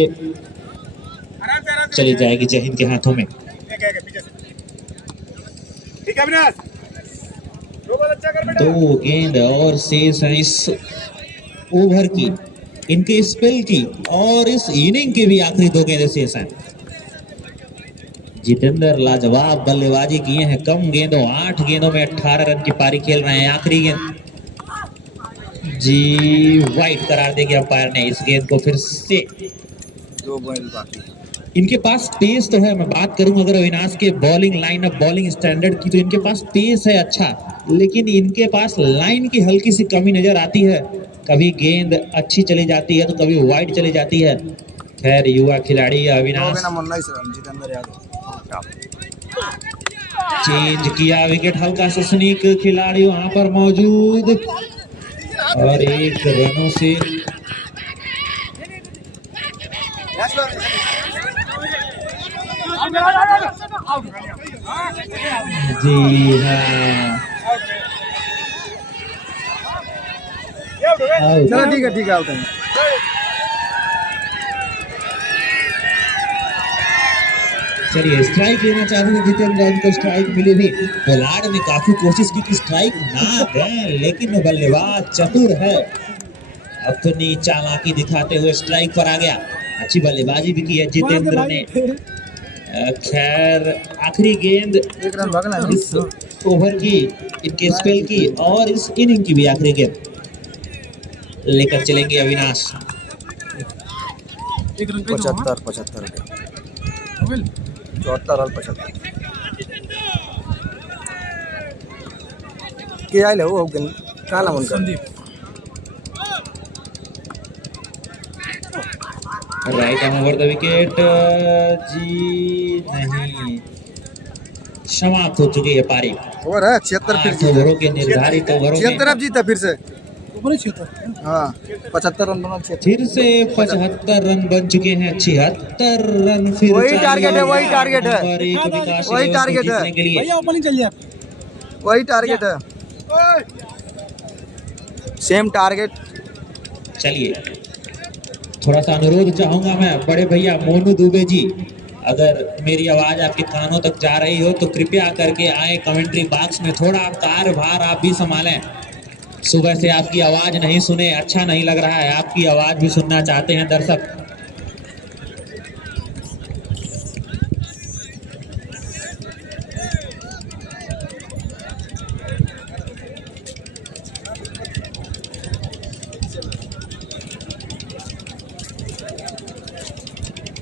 चली जाएगी जहिंद के हाथों में। ठीक है अविनाश, 2 बॉल अच्छा कर बेटा। 2 गेंद और शेष है इस ओवर की, इनके स्पेल की और इस इनिंग की भी आखिरी 2 गेंदें शेष हैं। जितेंद्र लाजवाब बल्लेबाजी किए हैं, कम गेंदों 8 गेंदों में 18 रन की पारी खेल रहे हैं। आखिरी गेंद जी वाइड करार देंगे अंपायर ने इस गेंद को। फिर से 2 बॉल बाकी। इनके पास पेस तो है। मैं बात करूं अगर अविनाश के बॉलिंग लाइनअप, बॉलिंग स्टैंडर्ड की, तो इनके पास पेस है अच्छा, लेकिन इनके पास लाइन की हल्की सी कमी नजर आती है। कभी गेंद अच्छी चली जाती है तो कभी वाइड चली जाती है। खैर युवा खिलाड़ी अविनाश, जितेंद्र यादव चेंज किया विकेट, हल्का सा स्नीक खिलाड़ी वहां पर मौजूद और 1 रनों से जी हाँ। चलो ठीक है आउट है। चलिए स्ट्राइक लेना चाहते थे जितेंद्र, उनको स्ट्राइक मिली भी। पोलार्ड ने काफी कोशिश की कि स्ट्राइक ना दें, लेकिन बल्लेबाज चतुर है, अपनी चालाकी दिखाते हुए स्ट्राइक पर आ गया। अच्छी बल्लेबाजी भी की है जितेंद्र ने। खैर आखिरी गेंद 1 रन भागना है। इस ओवर की, इनके स्पेल की और इस इनिंग की भी आखिरी गेंद लेकर चलेंगे अविनाश। 75 74 और 75 के आइले हो काला मन Sandeep. Right arm over the wicket जी नहीं, समाप्त हो चुकी है पारी। ओवर है 76 फिर 8 ओवरों के निर्धारित ओवरों 76 में अब जीता फिर से। ऊपर ही था। हाँ 75 रन बना। फिर से 75 रन बन चुके हैं। 76 रन फिर वही चाहिए टारगेट है, वही टारगेट है। नंबर 1 विकास वही इलेवन को टारगेट है। जीतने के लिए। भैया ओपनिंग चल जाए, वही टारगेट है, सेम टारगेट। चलिए थोड़ा सा अनुरोध चाहूंगा मैं बड़े भैया मोनू दुबे जी, अगर मेरी आवाज आपके कानों तक जा रही हो तो कृपया करके आए कमेंट्री बॉक्स में। थोड़ा कार्यभार आप भी संभालें। सुबह से आपकी आवाज नहीं सुने, अच्छा नहीं लग रहा है। आपकी आवाज भी सुनना चाहते हैं दर्शक।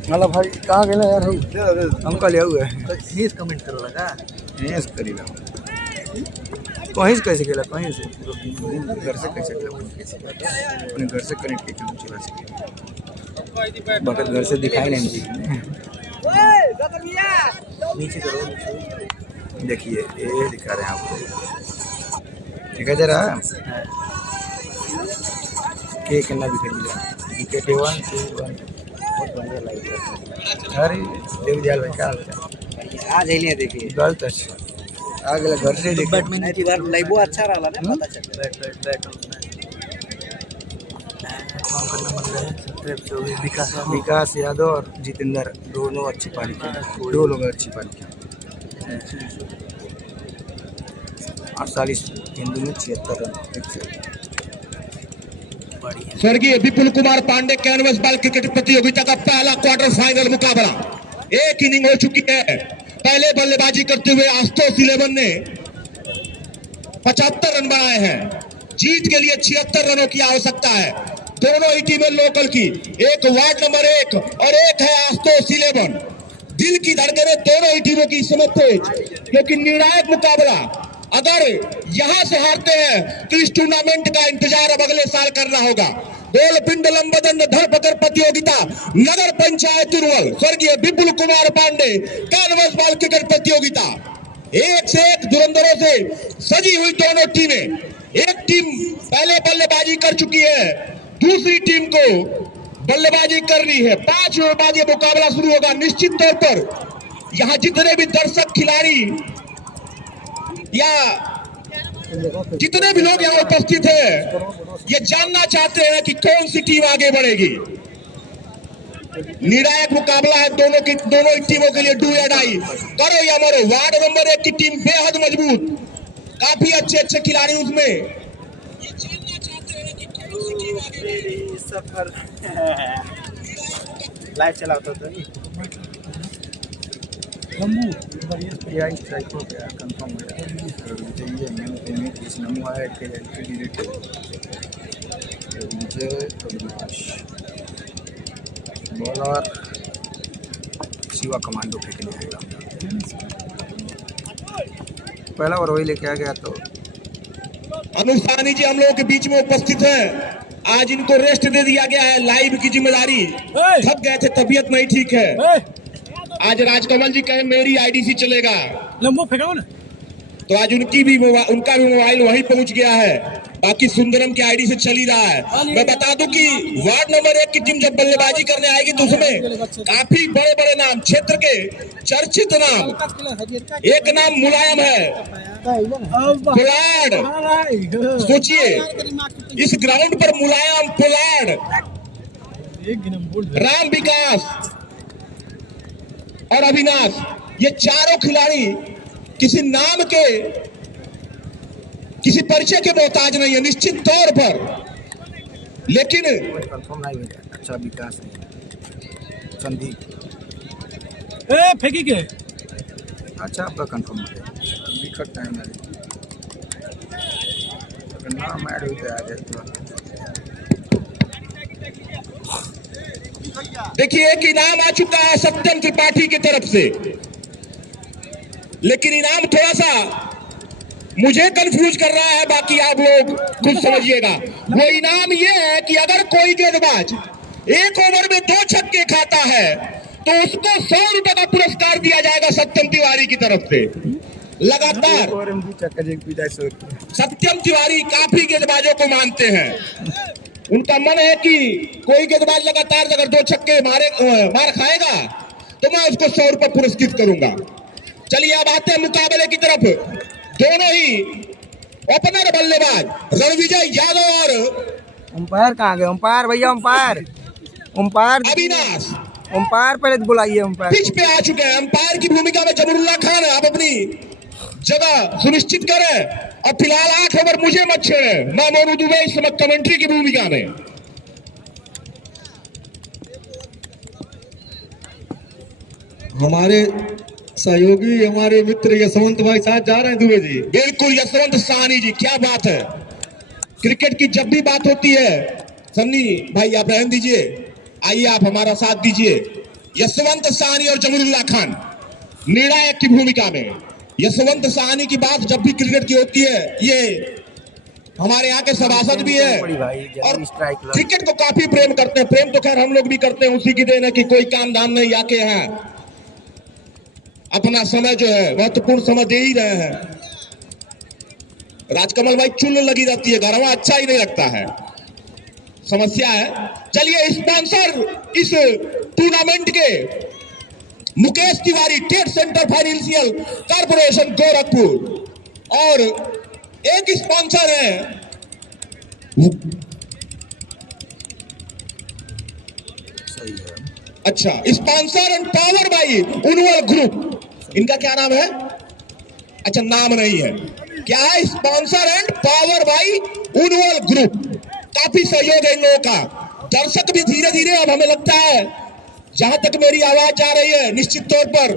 मतलब भाई कहाँ गए यार? अंकल हुए हीस कमेंट कर लगा, हीस करी ला कहीं से कैसे गेला, कहीं से घर से कैसे गेला, अपने घर से कनेक्ट किया हम चला सके बगल घर से दिखाई नहीं मुझे। नीचे करो, देखिए ये दिखा रहे हैं आपको, दिखाई दे रहा है के कितना विकेट मिला। विकेट 1 2 1 बहुत बढ़िया लग रहा है। अरे देव दयाल भाई क्या आज ही देखिए गलत अच्छा आगे घर से देख बैटमैन की बार लाइव अच्छा रहा ना, पता चल बैट कौन करना मतलब है। विकास यादव और जितेंद्र दोनों अच्छी पारी की, दो लोग अच्छी पारी की। 48 गेंदों में 76 रन। स्वर्गीय Vipul Kumar Pandey canvas ball cricket प्रतियोगिता का पहला क्वार्टर फाइनल मुकाबला। एक इनिंग हो चुकी है। पहले बल्लेबाजी करते हुए आशुतोष 11 ने 75 रन बनाए हैं। जीत के लिए 76 रनों की आवश्यकता है। दोनों ही टीमें लोकल की, एक वार्ड नंबर 1 और एक है आशुतोष 11। दिल की धड़कनें दोनों ही टीमों की इस समय तेज, क्योंकि निर्णायक मुकाबला। अगर यहां से हारते हैं तो इस टूर्नामेंट का इंतजार अब अगले साल करना होगा। गोल पिंड लंबदंड धरपकड़ प्रतियोगिता नगर पंचायत उर्वल स्वर्गीय Vipul Kumar Pandey canvas ball cricket प्रतियोगिता। एक से एक धुरंधरों से सजी हुई दोनों टीमें। एक टीम पहले बल्लेबाजी कर चुकी है, दूसरी टीम को बल्लेबाजी करनी है। 5 ओवर बाद यह मुकाबला शुरू होगा। निश्चित तौर पर यहां जितने भी दर्शक, खिलाड़ी या जितने भी लोग यहाँ उपस्थित हैं, ये जानना चाहते हैं कि कौन सी टीम आगे बढ़ेगी। निर्णायक मुकाबला है दोनों ही टीमों के लिए। डू या डाई, करो या मरो। वार्ड नंबर 1 की टीम बेहद मजबूत, काफी अच्छे खिलाड़ी उसमें। ये जानना चाहते हैं कि कौन सी टीम आगे बढ़ेगी। सफर लाइव चला होता था या स्ट्राइक हो गया, कंफर्म हो गया। चाहिए मैंने इस नमो आया के डिलीट मुझे अविनाश बॉलर शिवा कमांडो फेंकने आएगा। पहला ओवर वही लेके आ गया। तो अनुसानी जी हम लोगों के बीच में उपस्थित हैं। आज इनको रेस्ट दे दिया गया है। लाइव की जिम्मेदारी, थक गए थे, तबीयत नहीं ठीक है। आज राजकमल जी कहे मेरी आईडीसी चलेगा, लंबो फेंकाओ ना। तो आज उनका भी मोबाइल वहीं पहुंच गया है। बाकी सुंदरम की आईडी से चल ही रहा है। मैं बता दूं कि वार्ड नंबर 1 की टीम जब बल्लेबाजी करने आएगी तो उसमें काफी बड़े बड़े नाम, क्षेत्र के चर्चित नाम। एक नाम मुलायम है, पोलार्ड। सोचिए इस ग्राउंड पर मुलायम, पोलार्ड, राम विकास और अविनाश, ये चारों खिलाड़ी किसी नाम के, किसी परिचय के मोहताज नहीं है निश्चित तौर पर। लेकिन कंफर्म नहीं हो गया। अच्छा विकास है, संदीप फेंकी के अच्छा आपका कंफर्म हो गया। विकट टाइम है, अगर नाम ऐड होते आ जाए तो। देखिए एक इनाम आ चुका है सत्यम त्रिपाठी की तरफ से, लेकिन इनाम थोड़ा सा मुझे कंफ्यूज कर रहा है। बाकी आप लोग खुद समझिएगा। वो इनाम ये है कि अगर कोई गेंदबाज एक ओवर में 2 छक्के खाता है तो उसको 100 रुपए का पुरस्कार दिया जाएगा सत्यम तिवारी की तरफ से। लगातार सत्यम तिवारी काफी गेंदबाजों को मानते हैं। उनका मन है कि कोई गेंदबाज लगातार अगर 2 छक्के मार खाएगा तो मैं उसको 100 रुपए पुरस्कृत करूंगा। चलिए अब आते हैं मुकाबले की तरफ। दोनों ही ओपनर बल्लेबाज रणविजय यादव और अंपायर कहाँ गए? अंपायर भैया, अंपायर अविनाश अंपायर पहले तो बुलाइए। अंपायर पिच पे आ चुके हैं। अंपायर की भूमिका में जमरुल्लाह खान है। आप अपनी जगह सुनिश्चित करें और फिलहाल 8 ओवर मुझे मत छेड़े। मैं मोनू दुबे इस समय कमेंट्री की भूमिका में। हमारे सहयोगी, हमारे मित्र यशवंत भाई साथ जा रहे हैं दुबे जी। बिल्कुल यशवंत साहनी जी, क्या बात है। क्रिकेट की जब भी बात होती है, सन्नी भाई आप रहने दीजिए, आइए आप हमारा साथ दीजिए। यशवंत साहनी और जमरुल्लाह खान निर्णायक की भूमिका में। यशवंत साहनी की बात जब भी क्रिकेट की होती है, ये हमारे यहाँ के सभासद भी है और क्रिकेट को काफी प्रेम करते हैं। प्रेम तो खैर हम लोग भी करते हैं, उसी की देन है कि कोई काम धाम नहीं, आके यहाँ अपना समय जो है महत्वपूर्ण समय दे ही रहे हैं। राजकमल भाई चुल लगी रहती है, घरवा अच्छा ही नहीं लगता है, समस्या है। चलिए स्पॉन्सर इस टूर्नामेंट के मुकेश तिवारी, टेट सेंटर फाइनेंशियल कॉर्पोरेशन गोरखपुर, और एक स्पॉन्सर है सही है। अच्छा स्पॉन्सर एंड पावर बाई उनवल ग्रुप। इनका क्या नाम है? अच्छा नाम नहीं है, क्या है? स्पॉन्सर एंड पावर बाई उनवल ग्रुप। काफी सहयोग है इन लोगों का। दर्शक भी धीरे धीरे अब हमें लगता है, जहां तक मेरी आवाज जा रही है, निश्चित तौर पर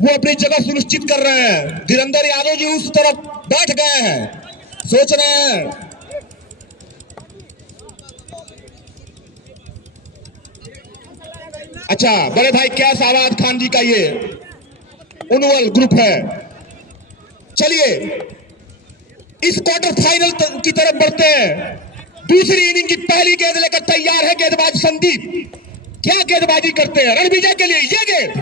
वो अपनी जगह सुनिश्चित कर रहे हैं। धीरेंद्र यादव जी उस तरफ बैठ गए हैं, सोच रहे हैं। अच्छा, बड़े भाई कैस आवाज खान जी का ये उनवल ग्रुप है। चलिए इस क्वार्टर फाइनल की तरफ बढ़ते हैं। दूसरी इनिंग की पहली गेंद लेकर तैयार है गेंदबाज संदीप। क्या गेंदबाजी करते हैं रणविजय के लिए। ये गेंद,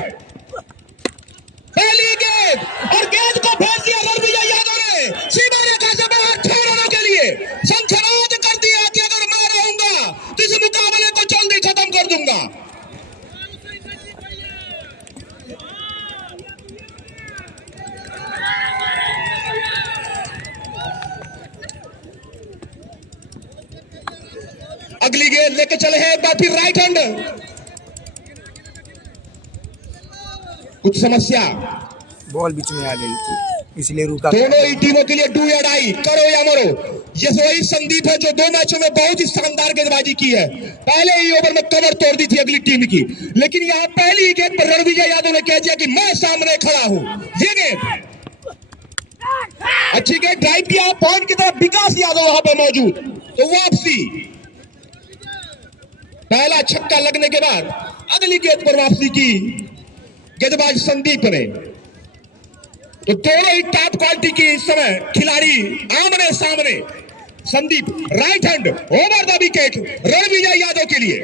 पहली गेंद, और गेंद को भेज दिया रणविजय यादव ने सीमा रेखा से बाहर 6 रनों के लिए। संखनाद कर दिया कि अगर मैं रहूंगा तो इस मुकाबले को जल्दी खत्म कर दूंगा। अगली गेंद लेके चले हैं एक बार फिर राइट हैंड। कुछ समस्या, बॉल बीच में आ गई थी इसलिए रुका। दोनों ही टीमों के लिए डू या डाई, करो या मरो। ये वही संदीप है जो 2 मैचों में बहुत ही शानदार गेंदबाजी की है। पहले ही ओवर में कमर तोड़ दी थी अगली टीम की, लेकिन यहां पहली गेंद पर रणविजय यादव ने कह दिया कि मैं सामने खड़ा हूं। ये गेंद अच्छी गेंद ड्राइव किया, पॉइंट की तरफ विकास यादव वहां पर मौजूद, तो वापसी। पहला छक्का लगने के बाद अगली गेंद पर वापसी की गेंदबाज संदीप ने। तो दोनों ही टॉप क्वालिटी की इस समय खिलाड़ी आमने सामने। Sandeep right hand over the wicket Ranvijay Yadav के लिए।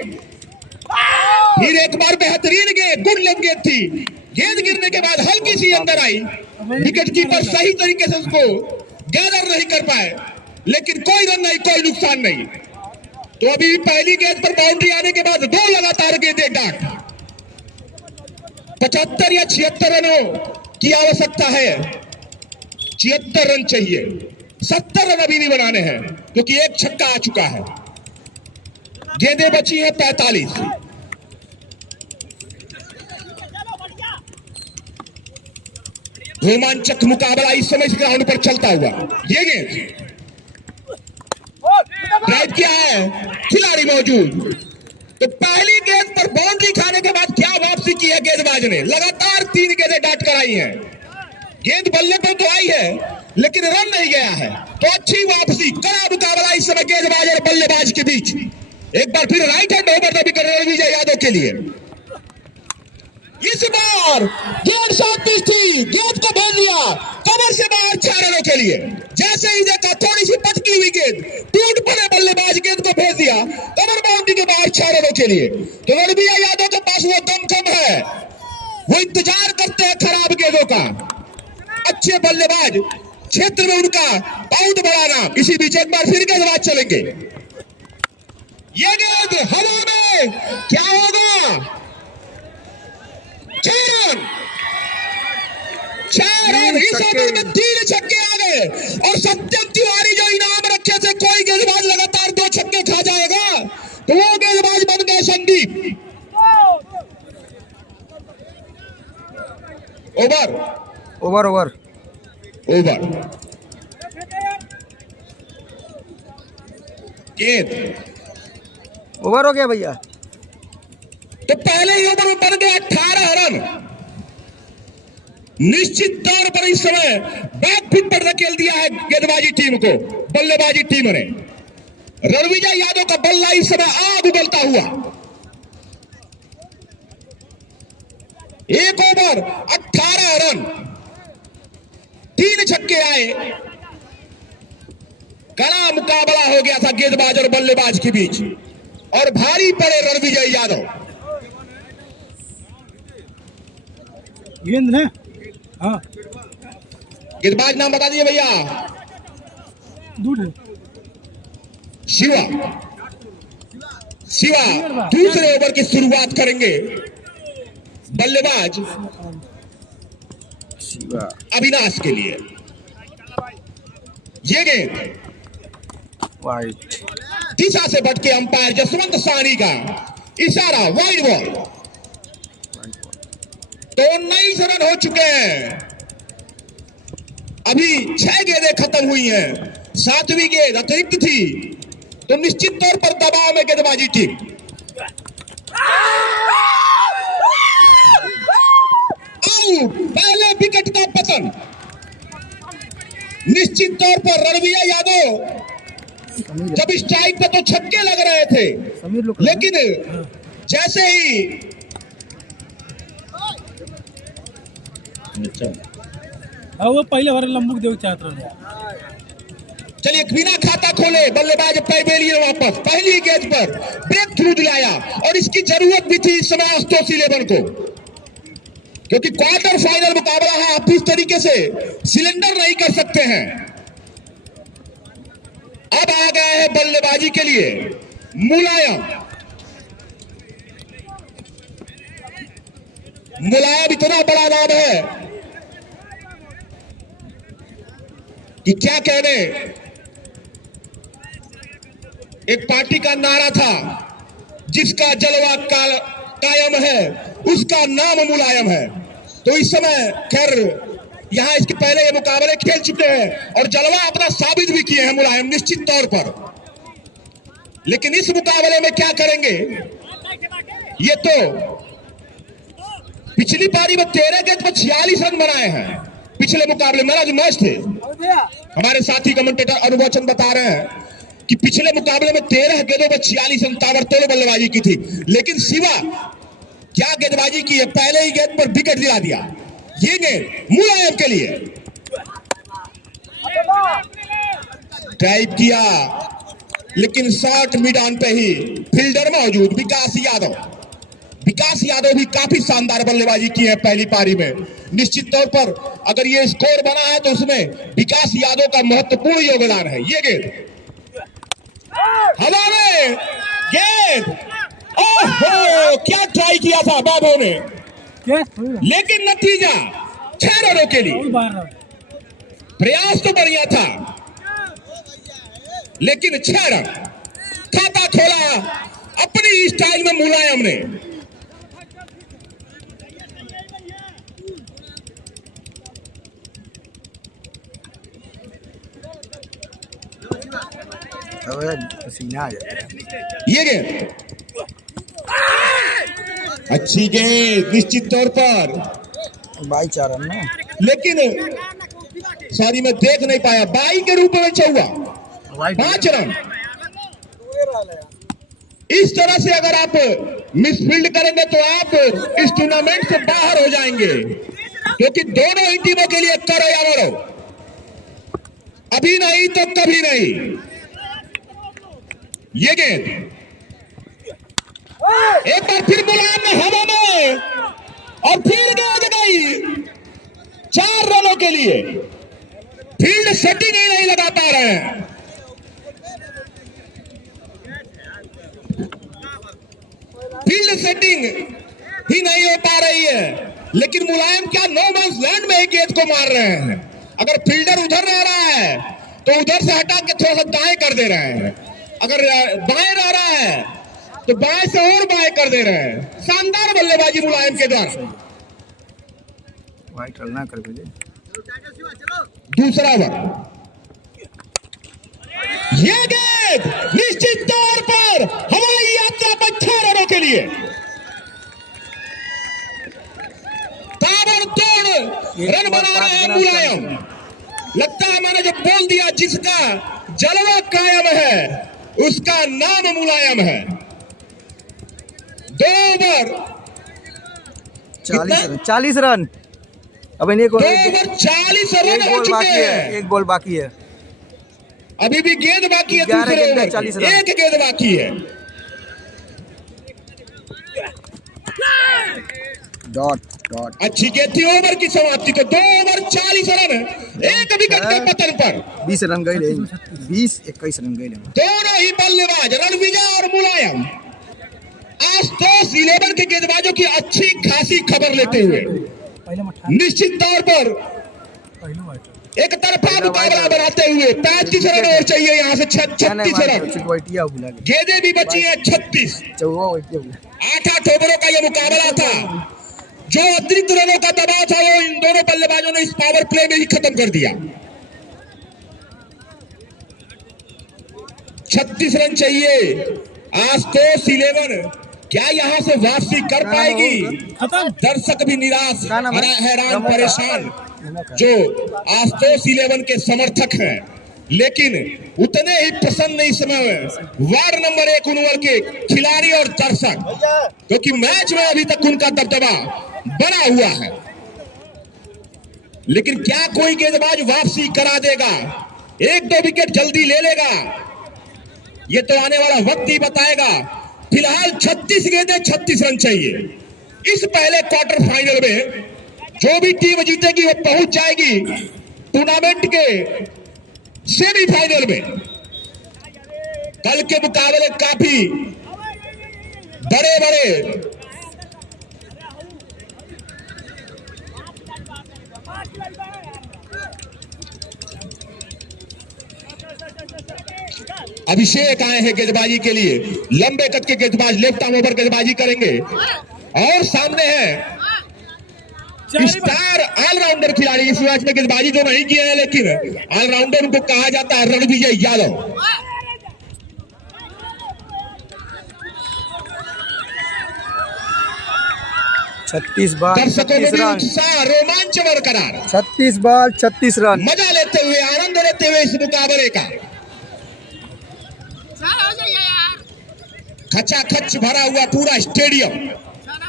फिर एक बार बेहतरीन गेंद, गुड लेग गेंद थी। गेंद गिरने के बाद हल्की सी अंदर आई, विकेट कीपर सही तरीके से उसको गैदर नहीं कर पाए, लेकिन कोई रन नहीं, कोई नुकसान नहीं। तो अभी पहली गेंद पर बाउंड्री आने के बाद 2 लगातार गेंदें डाक। 75 या 76 रनों की आवश्यकता है। 76 रन चाहिए, 70 रन अभी भी बनाने हैं क्योंकि एक छक्का आ चुका है। गेंदें बची हैं 45। रोमांचक मुकाबला इस समय इस ग्राउंड पर चलता हुआ। ये गेंद ड्राइव किया है, खिलाड़ी मौजूद। तो पहली गेंद पर बाउंड्री खाने के बाद क्या वापसी की है गेंदबाज ने। लगातार 3 गेंदें डाट कर आई हैं। गेंद बल्ले पर तो आई है लेकिन रन नहीं गया है, तो अच्छी वापसी। कड़ा मुकाबला इस समय गेंदबाज और बल्लेबाज के बीच। एक बार फिर right hand over the wicket Ranvijay Yadav के लिए। इस बार गेंद 37 थी, गेंद को भेज दिया कमर से बाहर 6 रनों के लिए। जैसे ही देखा थोड़ी सी पटकी हुई गेंद, टूट पड़े बल्लेबाज, गेंद को भेज दिया कमर बाउंड्री के बाहर 6 रनों के लिए। तो रणविजय यादव के पास वो दम कम है, वो इंतजार करते हैं खराब गेंदों का। अच्छे बल्लेबाज क्षेत्र में उनका बहुत बड़ा नाम। इसी बीच एक बार फिर गेंदबाज चलेंगे। ये गेंद हवा में, क्या होगा? 6 रन। 4 रन इस ओवर में 3 छक्के आ गए। और सत्यम तिवारी जो इनाम रखे थे, कोई गेंदबाज लगातार 2 छक्के खा जाएगा, तो वो गेंदबाज बन गए Sandeep. Over over over over. गेंद ओवर हो गया भैया। तो पहले ही ओवर में बन गए 18 रन। निश्चित तौर पर इस समय बैकफुट पर धकेल दिया है गेंदबाजी टीम को, बल्लेबाजी टीम ने। रणविजय यादव का बल्ला इस समय आग उगलता हुआ। एक ओवर 18 रन, 3 छक्के आए। कड़ा मुकाबला हो गया था गेंदबाज और बल्लेबाज के बीच, और भारी पड़े रणविजय यादव। गेंद ना, हाँ गेंदबाज नाम बता दिए भैया। दूर है। शिवा। शिवा दूसरे ओवर की शुरुआत करेंगे। बल्लेबाज अविनाश के लिए। ये गेंद वाइट, दिशा से भटके अंपायर जसवंत सानी का इशारा, वाइड बॉल। तो 19 रन हो चुके हैं। अभी 6 गेंदें खत्म हुई हैं, 7वीं गेंद अतिरिक्त थी, तो निश्चित तौर पर दबाव में गेंदबाजी टीम। आउट, पहले विकेट का पतन। निश्चित तौर पर रणवीर यादव जब स्ट्राइक पे तो छक्के लग रहे थे, लेकिन जैसे ही वो पहले हमारे लंबू देव चाहते रहे। चलिए बिना खाता खोले बल्लेबाज पैवेलियन वापस पहली गेंद पर ब्रेक थ्रू दिलाया, और इसकी जरूरत भी थी इस समय आशुतोष इलेवन को, क्योंकि क्वार्टर फाइनल मुकाबला है। आप इस तरीके से सिलेंडर नहीं कर सकते हैं। अब आ गया है बल्लेबाजी के लिए मुलायम। मुलायम इतना बड़ा नाम है कि क्या कहने। एक पार्टी का नारा था, जिसका जलवा कायम है उसका नाम मुलायम है। तो इस समय खैर यहां इसके पहले ये मुकाबले खेल चुके हैं और जलवा अपना साबित भी किए हैं मुलायम निश्चित तौर पर, लेकिन इस मुकाबले में क्या करेंगे ये तो पिछली पारी में 13 गेंद पर 46 रन बनाए हैं। पिछले मुकाबले में जो मैच थे, हमारे साथी कमेंटेटर अनुभव बता रहे हैं कि पिछले मुकाबले में 13 गेंदों पर 46 रन ताबड़तोड़ बल्लेबाजी की थी, लेकिन शिवा क्या गेंदबाजी की है, पहले ही गेंद पर विकेट दिला दिया। ये गेंद मुलायम के लिए ड्राइव किया, लेकिन शॉट मिड ऑन पे ही फील्डर मौजूद विकास यादव। विकास यादव भी काफी शानदार बल्लेबाजी की है पहली पारी में। निश्चित तौर पर अगर ये स्कोर बना है तो उसमें विकास यादव का महत्वपूर्ण योगदान है। ये गेंद हवा में, गेंद ओहो क्या ट्राई किया था बाबू ने, लेकिन नतीजा 6 रनों के लिए। प्रयास तो बढ़िया था, लेकिन 6 रन। खाता खोला अपनी स्टाइल में मुलायम ने। ये गेंद अच्छी गेंद निश्चित तौर पर 22 रन ना, लेकिन सॉरी मैं देख नहीं पाया, 22 के रूप में चौवा 5 रन। इस तरह से अगर आप मिसफील्ड करेंगे तो आप इस टूर्नामेंट से बाहर हो जाएंगे, क्योंकि दोनों ही टीमों के लिए करो या मरो, अभी नहीं तो कभी नहीं। ये गेंद एक बार फिर मुलायम ने हवा में, और फिर गेंद गई 4 रनों के लिए। फील्ड सेटिंग ही नहीं लगा पा रहे हैं। फील्ड सेटिंग ही नहीं हो पा रही है, लेकिन मुलायम क्या नो मैंस लैंड में ही गेंद को मार रहे हैं। अगर फील्डर उधर रह रहा है तो उधर से हटा के थोड़ा सा दाएं कर दे रहे हैं, अगर बाएं रह रहा है तो बाएं से और बाएं कर दे रहे हैं। शानदार बल्लेबाजी मुलायम के द्वारा। वाइट रन ना कर दे। दूसरा ओवर, ये गेंद निश्चित तौर पर हवाई यात्रा पर 6 रनों के लिए। ताबड़तोड़ रन बना रहे हैं मुलायम। लगता है मैंने जो बोल दिया, जिसका जलवा कायम है उसका नाम मुलायम है। 2 ओवर 40 रन। अब इन्हें 2 ओवर 40 रन हो चुके हैं। एक बॉल बाकी है, अभी भी गेंद बाकी है। दूसरे ओवर 40 रन। एक गेंद बाकी है। डॉट अच्छी गेंद थी। ओवर की समाप्ति को 2 ओवर 40 रन, एक विकेट के पतन पर 20 रन गए, 20-21 रन गए। दोनों ही बल्लेबाज रणविजय और मुलायम आशुतोष इलेवन के गेंदबाजों की अच्छी खासी खबर लेते हुए निश्चित तौर पर एक तरफा मुकाबला बनाते हुए 35 रन और चाहिए यहाँ से 36 रन। गेंदें भी बची है 36। 8 ओवरों का यह मुकाबला था। जो अतिरिक्त रनों का दबाव था वो इन दोनों बल्लेबाजों ने इस पावर प्ले में ही खत्म खत्म कर दिया। 36 रन चाहिए। आशुतोष 11 क्या यहां से वापसी कर पाएगी? दर्शक भी निराश, हैरान, परेशान जो आशुतोष 11 के समर्थक हैं, लेकिन उतने ही प्रसन्न इस समय वार्ड नंबर 1 उनवर के खिलाड़ी और दर्शक, क्योंकि मैच में अभी तक उनका दबदबा बना हुआ है। लेकिन क्या कोई गेंदबाज वापसी करा देगा? 1-2 विकेट जल्दी ले लेगा? ये तो आने वाला वक्त ही बताएगा। फिलहाल 36 गेंदें 36 रन चाहिए। इस पहले क्वार्टर फाइनल में जो भी टीम जीतेगी वो पहुंच जाएगी टूर्नामेंट के सेमीफाइनल में। कल के मुकाबले काफी बड़े बड़े अभिषेक आए हैं गेंदबाजी के लिए। लंबे कद के गेंदबाज लेफ्ट आर्म ओवर गेंदबाजी करेंगे। और सामने है स्टार ऑलराउंडर खिलाड़ी। इस मैच में गेंदबाजी तो नहीं किए हैं, लेकिन ऑलराउंडर उनको कहा जाता है, रणविजय यादव। छत्तीस बॉल दर्शकों में 36 भी रन। उत्साह, रोमांच बरकरार। 36 बॉल 36 रन। मजा लेते हुए, आनंद लेते हुए इस मुकाबले का खचाखच भरा हुआ पूरा स्टेडियम।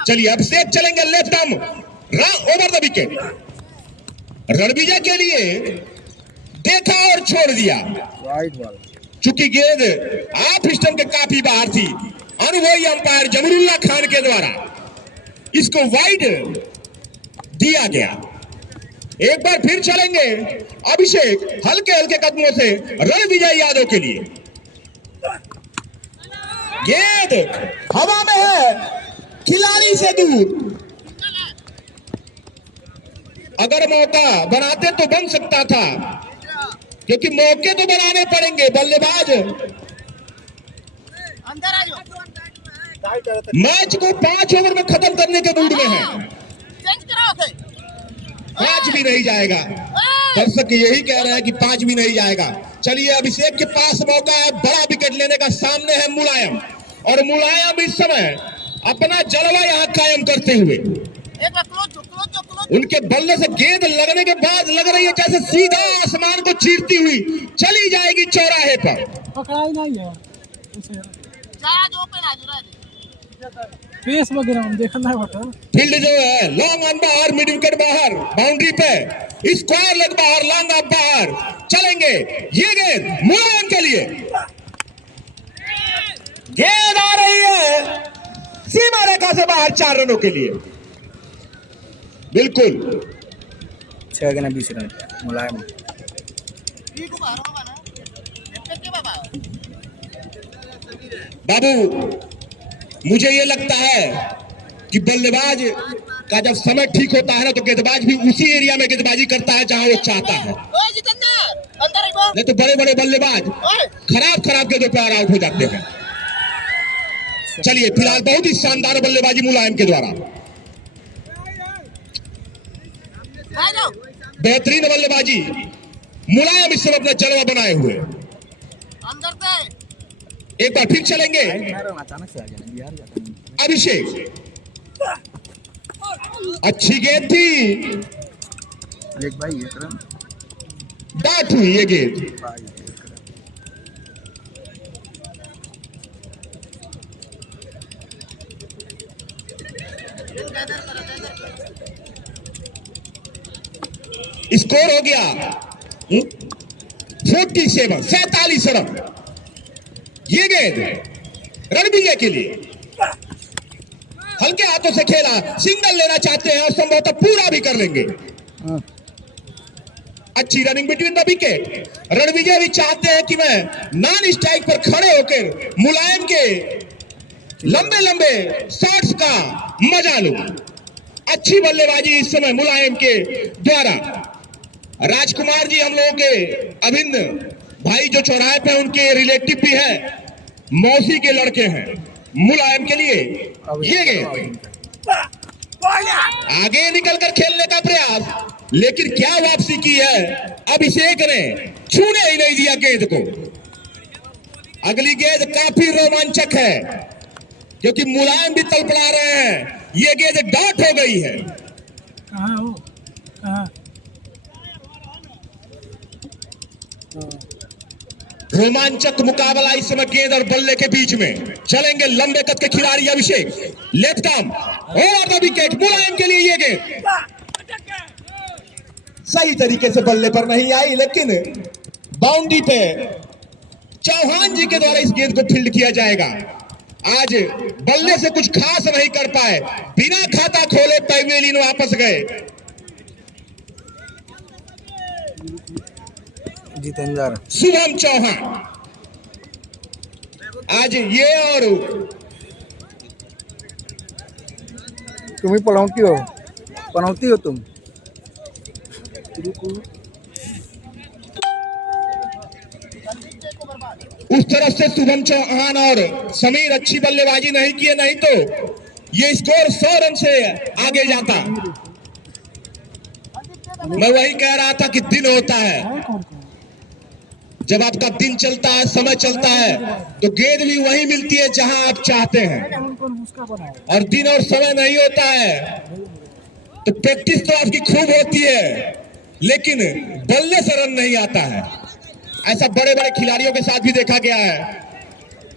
चलिए अभिषेक चलेंगे left arm over the wicket. Ranvijay के लिए देखा और छोड़ दिया। Wide ball. चूंकि गेंद ऑफ स्टंप के काफी बाहर थी, अनुभवी अंपायर जमीरुल्लाह खान के द्वारा इसको वाइड दिया गया। एक बार फिर चलेंगे अभिषेक हल्के हल्के कदमों से रणविजय यादव के लिए। गेंद हवा में है, खिलाड़ी से दूर। अगर मौका बनाते तो बन सकता था, क्योंकि मौके तो बनाने पड़ेंगे। बल्लेबाज मैच को 5 ओवर में खत्म करने के मूड में है। 5 भी नहीं जाएगा। दर्शक यही कह रहे हैं कि 5 भी नहीं जाएगा। चलिए अभिषेक के पास मौका है बड़ा विकेट लेने का। सामने है मुलायम, और मुलायम इस समय अपना जलवा यहां कायम करते हुए, उनके बल्ले से गेंद लगने के बाद लग रही है जैसे सीधा आसमान को चीरती हुई चली जाएगी चौराहे पर। पकड़ाई नहीं है पेस वगैरह हम देखना है। होटल फील्ड जो है लॉन्ग ऑन बाहर, मिड विकेट बाहर, बाउंड्री पे स्क्वायर लेग बाहर, लॉन्ग ऑफ बाहर। चलेंगे ये गेंद मुलायम के लिए। गेंद आ रही है सीमा रेखा से बाहर 4 रनों के लिए। बिल्कुल 6 गेंद 20 रन मुलायम। बाबू मुझे ये लगता है कि बल्लेबाज का जब समय ठीक होता है ना, तो गेंदबाज भी उसी एरिया में गेंदबाजी करता है जहां वो चाहता है। नहीं तो बड़े बड़े बल्लेबाज खराब गेंदों पे आउट हो जाते हैं। चलिए फिलहाल बहुत ही शानदार बल्लेबाजी मुलायम के द्वारा, बेहतरीन बल्लेबाजी मुलायम इस समय अपना जलवा बनाए हुए। एक बार फिर चलेंगे अभिषेक। अच्छी गेंद थी, एक भाई एक रन डाट हुई ये गेंद। स्कोर हो गया 47 रन। ये गेंद रणविजय के लिए हल्के हाथों से खेला, सिंगल लेना चाहते हैं और संभवतः पूरा भी कर लेंगे। अच्छी running between the wicket. Ranvijay भी चाहते हैं कि मैं नॉन स्ट्राइक पर खड़े होकर मुलायम के लंबे लंबे शॉट्स का मजा लूं। अच्छी बल्लेबाजी इस समय मुलायम के द्वारा। राजकुमार जी हम लोगों के अभिन्न भाई जो चौराहे पे उनके रिलेटिव भी हैं, मौसी के लड़के हैं। मुलायम के लिए ये गेंद आगे निकलकर खेलने का प्रयास, लेकिन क्या वापसी की है, अभिषेक ने छूने ही नहीं दिया गेंद को। अगली गेंद काफी रोमांचक है क्योंकि मुलायम भी तड़पड़ा रहे हैं। ये गेंद डॉट हो गई है। कहाँ हो कहाँ? रोमांचक मुकाबला इस समय गेंद और बल्ले के बीच में। चलेंगे लंबे कद के खिलाड़ी Abhishek, left arm over the wicket. Mulayam के लिए ये गेंद सही तरीके से बल्ले पर नहीं आई, लेकिन बाउंड्री पे चौहान जी के द्वारा इस गेंद को फील्ड किया जाएगा। आज बल्ले से कुछ खास नहीं कर पाए, बिना खाता खोले पैवेलियन वापस गए। जितेंद्र शुभम चौहान आज ये और तुम ही पनौती हो तुम। उस तरफ से शुभम चौहान और समीर अच्छी बल्लेबाजी नहीं किए, नहीं तो ये स्कोर 100 रन से आगे जाता। मैं वही कह रहा था कि दिन होता है, जब आपका दिन चलता है, समय चलता है, तो गेंद भी वही मिलती है जहां आप चाहते हैं। और दिन और समय नहीं होता है तो प्रैक्टिस तो आपकी खूब होती है, लेकिन बल्ले से रन नहीं आता है। ऐसा बड़े बड़े खिलाड़ियों के साथ भी देखा गया है।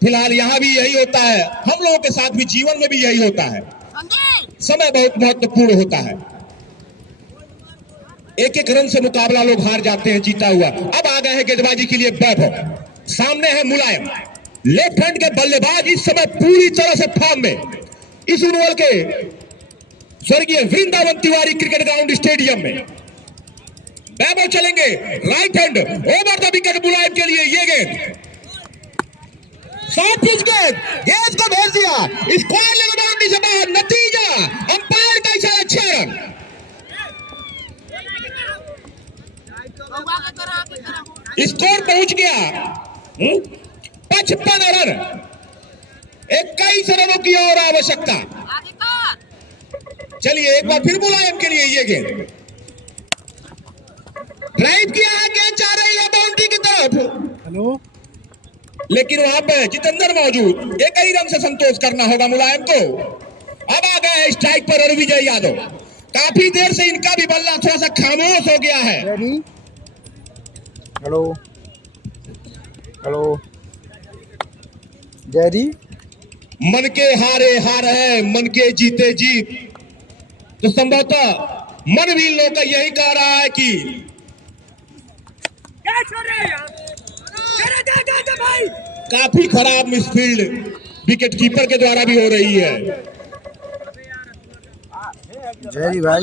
फिलहाल यहां भी यही होता है, हम लोगों के साथ भी, जीवन में भी यही होता है। समय बहुत महत्वपूर्ण होता है। एक एक रन से मुकाबला लोग हार जाते हैं जीता हुआ। अब आ गए हैं गेंदबाजी के लिए वैभव, सामने है मुलायम, लेफ्ट हैंड के बल्लेबाज इस समय पूरी तरह से फॉर्म में। इस ओवर के स्वर्गीय Vrindavan Tiwari cricket ground stadium में वैभव चलेंगे right hand over the wicket. Mulayam के लिए ये गेंद शॉर्ट पिच गेंद को भेज दिया स्क्वायर लेवल बाउंड्री से बाहर। नतीजा अंपायर का इशारा 6 रन। स्कोर पहुंच गया 55 रन। 21 रनों की और आवश्यकता। चलिए एक बार फिर मुलायम के लिए ये गेंद ड्राइव किया है, गेंद जा रही है बाउंड्री की तरफ। हेलो, लेकिन वहां पे जितेंद्र मौजूद, एक ही रन से संतोष करना होगा मुलायम को। अब आ गए हैं स्ट्राइक पर विजय यादव। काफी देर से इनका भी बल्ला थोड़ा सा खामोश हो गया है। हेलो हेलो जयरी, मन के हारे हार है, मन के जीते जीत। तो संभवतः मन भी लोग का यही कह रहा है कि काफी खराब मिसफील्ड विकेट कीपर के द्वारा भी हो रही है। जयरी भाई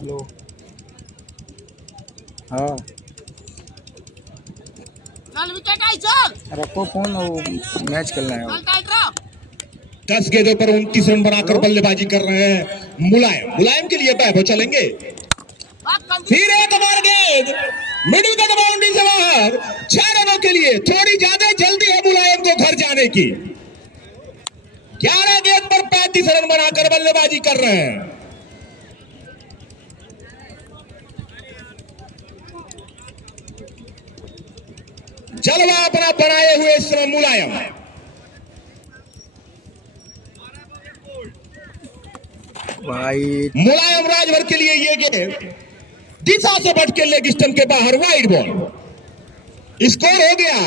हेलो, हाँ रखो फोन, मैच खेलना है। 10 गेंदों पर 29 रन बनाकर बल्लेबाजी कर रहे हैं मुलायम के लिए वैभव चलेंगे। फिर एक बार गेंद मिडिल कट बाउंड्री से बाहर। 6 रनों के लिए थोड़ी ज्यादा जल्दी है मुलायम को घर जाने की। 11 गेंद पर 35 रन बनाकर बल्लेबाजी कर रहे हैं। जलवा अपना बनाए हुए इस समय मुलायम। भाई मुलायम राजभर के लिए ये गेंद दिशा से भटके लेग स्टंप के बाहर, वाइड बॉल। स्कोर हो गया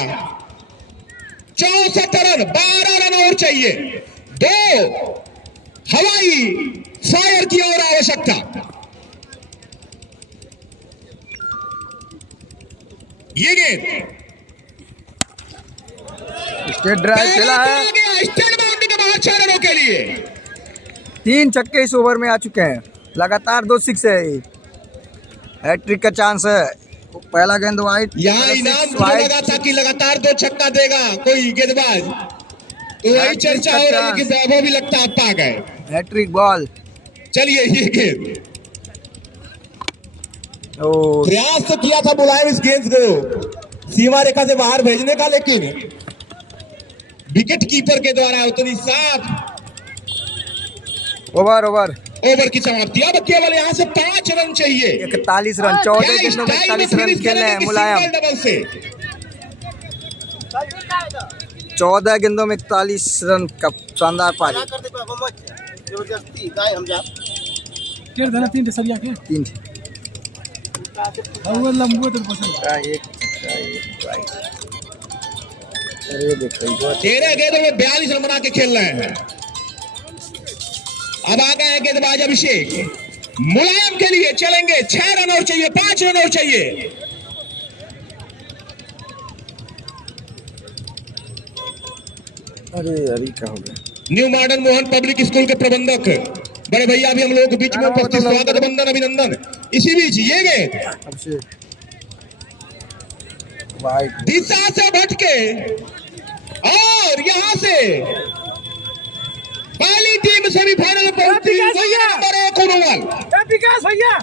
64 रन। 12 रन और चाहिए, 2 हवाई फायर की और आवश्यकता। ये गेंद स्टेट ड्राइव खेला है, स्टेट बाउंड्री के बाहर 6 रनों के लिए। 3 छक्के इस ओवर में आ चुके हैं, लगातार 2 सिक्स है। हैट्रिक का चांस है। पहला गेंद वाइड, यहाँ इनाम मुझे लगा था कि लगातार 2 छक्का देगा कोई गेंदबाज, तो वही चर्चा हो रही है कि वैभव भी लगता है पा गए। Hattrick ball. चलिए ये गेंद ओ प्रयास तो किया था मुलायम इस गेंद को सीमा रेखा से बाहर भेजने का, लेकिन विकेट कीपर के द्वारा उतनी साफ ओवर ओवर की समाप्ति। अब केवल यहाँ से 5 रन चाहिए। 41 रन, 14 गेंदों में 41 रन खेलने हैं मुलायम। डबल से 14 गेंदों में 41 रन का शानदार पारी। केर धना 3 सरिया के 3 और लंबू तो पसंद अरे देखो 13 गेंदों में 42 रन बना के खेल रहे हैं। अब आ गए गेंदबाज अभिषेक। मुलायम के लिए चलेंगे, 6 रन और चाहिए, 5 रन और चाहिए। अरे क्या हो गया। New modern Mohan public school के प्रबंधक बड़े भैया भी हम लोगों के बीच में उपस्थित, स्वागत वंदन अभिनंदन। इसी बीच ये गेंद दिशा से भटके और यहां से पहली टीम सेमीफाइनल में पहुंची। नंबर 1 उनवाल विकास भैया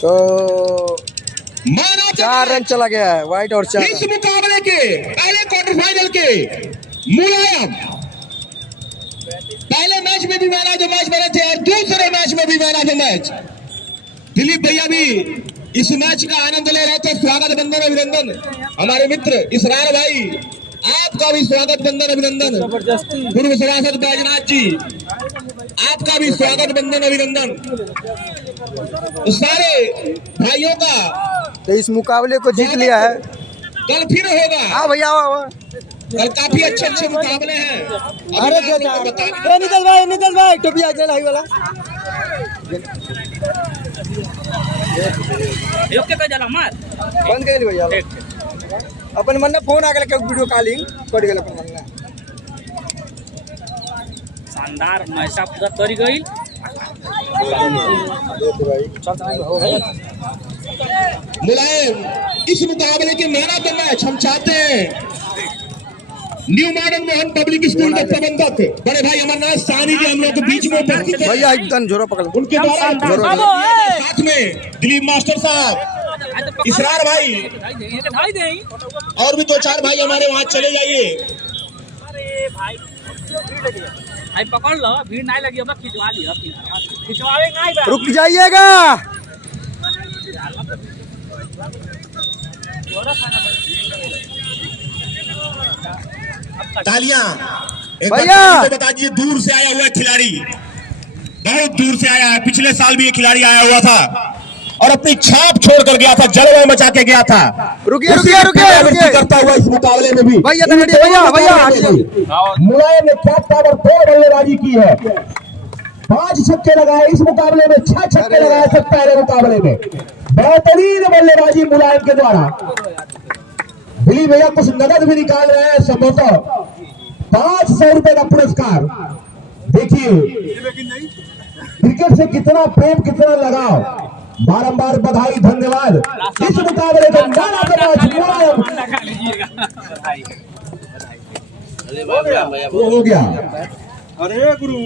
तो मैन ऑफ 4 रन चला गया है, व्हाइट और 4 इस मुकाबले के पहले क्वार्टर फाइनल के मुलायम पहले मैच में भी मैन ऑफ द मैच बने थे और दूसरे मैच में भी man of the match. Dilip भैया भी इस मैच का आनंद ले रहे थे, स्वागत वंदन अभिनंदन। हमारे मित्र इसरार भाई, आपका भी स्वागत वंदन अभिनंदन। पूर्व सभासद बैजनाथ जी, आपका भी स्वागत वंदन अभिनंदन। सारे भाइयों का तो इस मुकाबले को जीत लिया है। कल फिर होगा। हाँ भैया आओ। कल काफी अच्छे मुकाबले हैं। अरे निकल भाई टोपी आ गया वाला। बंद कर भैया अपन मन फोन आ गया वीडियो कॉलिंग कर गया अपन मन शानदार मैसा पूरा कर गई। मुलायम इस मुकाबले के मैन ऑफ द मैच हम चाहते हैं new modern Mohan public school के प्रबंधक बड़े भाई अमरनाथ साहनी जी हम लोग के बीच में उपस्थित हैं। भैया एकदम जोरो पकड़ उनके द्वारा साथ में दिलीप मास्टर साहब, इसरार भाई और भी 2-4 भाई हमारे वहाँ चले जाइए। भाई पकड़ लो, भीड़ नहीं लगी, अब खिंचवा लियो, खिंचवावे नहीं बा। रुक जाइएगा। तालियां भैया बता दीजिए। दूर से आया हुआ खिलाड़ी, बहुत दूर से आया है। पिछले साल भी ये खिलाड़ी आया हुआ था और अपनी छाप छोड़ कर गया था, जलवा मचा के गया था। रुकिए करता हुआ इस मुकाबले में भी भैया मुलायम ने क्या ताबड़तोड़ बल्लेबाजी की है। 5 छक्के लगाए इस मुकाबले में, 6 छक्के लगाए थे पहले मुकाबले में। बेहतरीन बल्लेबाजी मुलायम के द्वारा। दिलीप भैया कुछ नगद भी निकाल रहे हैं, संभवतः 500 रुपए का पुरस्कार। देखिए क्रिकेट से कितना प्रेम, कितना लगाव। बारंबार बधाई, धन्यवाद। इस मुकाबले में हो गया। अरे गुरु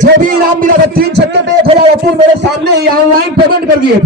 जो भी इनाम मिला था 3 छक्के पे 1000 मेरे सामने ही ऑनलाइन पेमेंट कर दिए।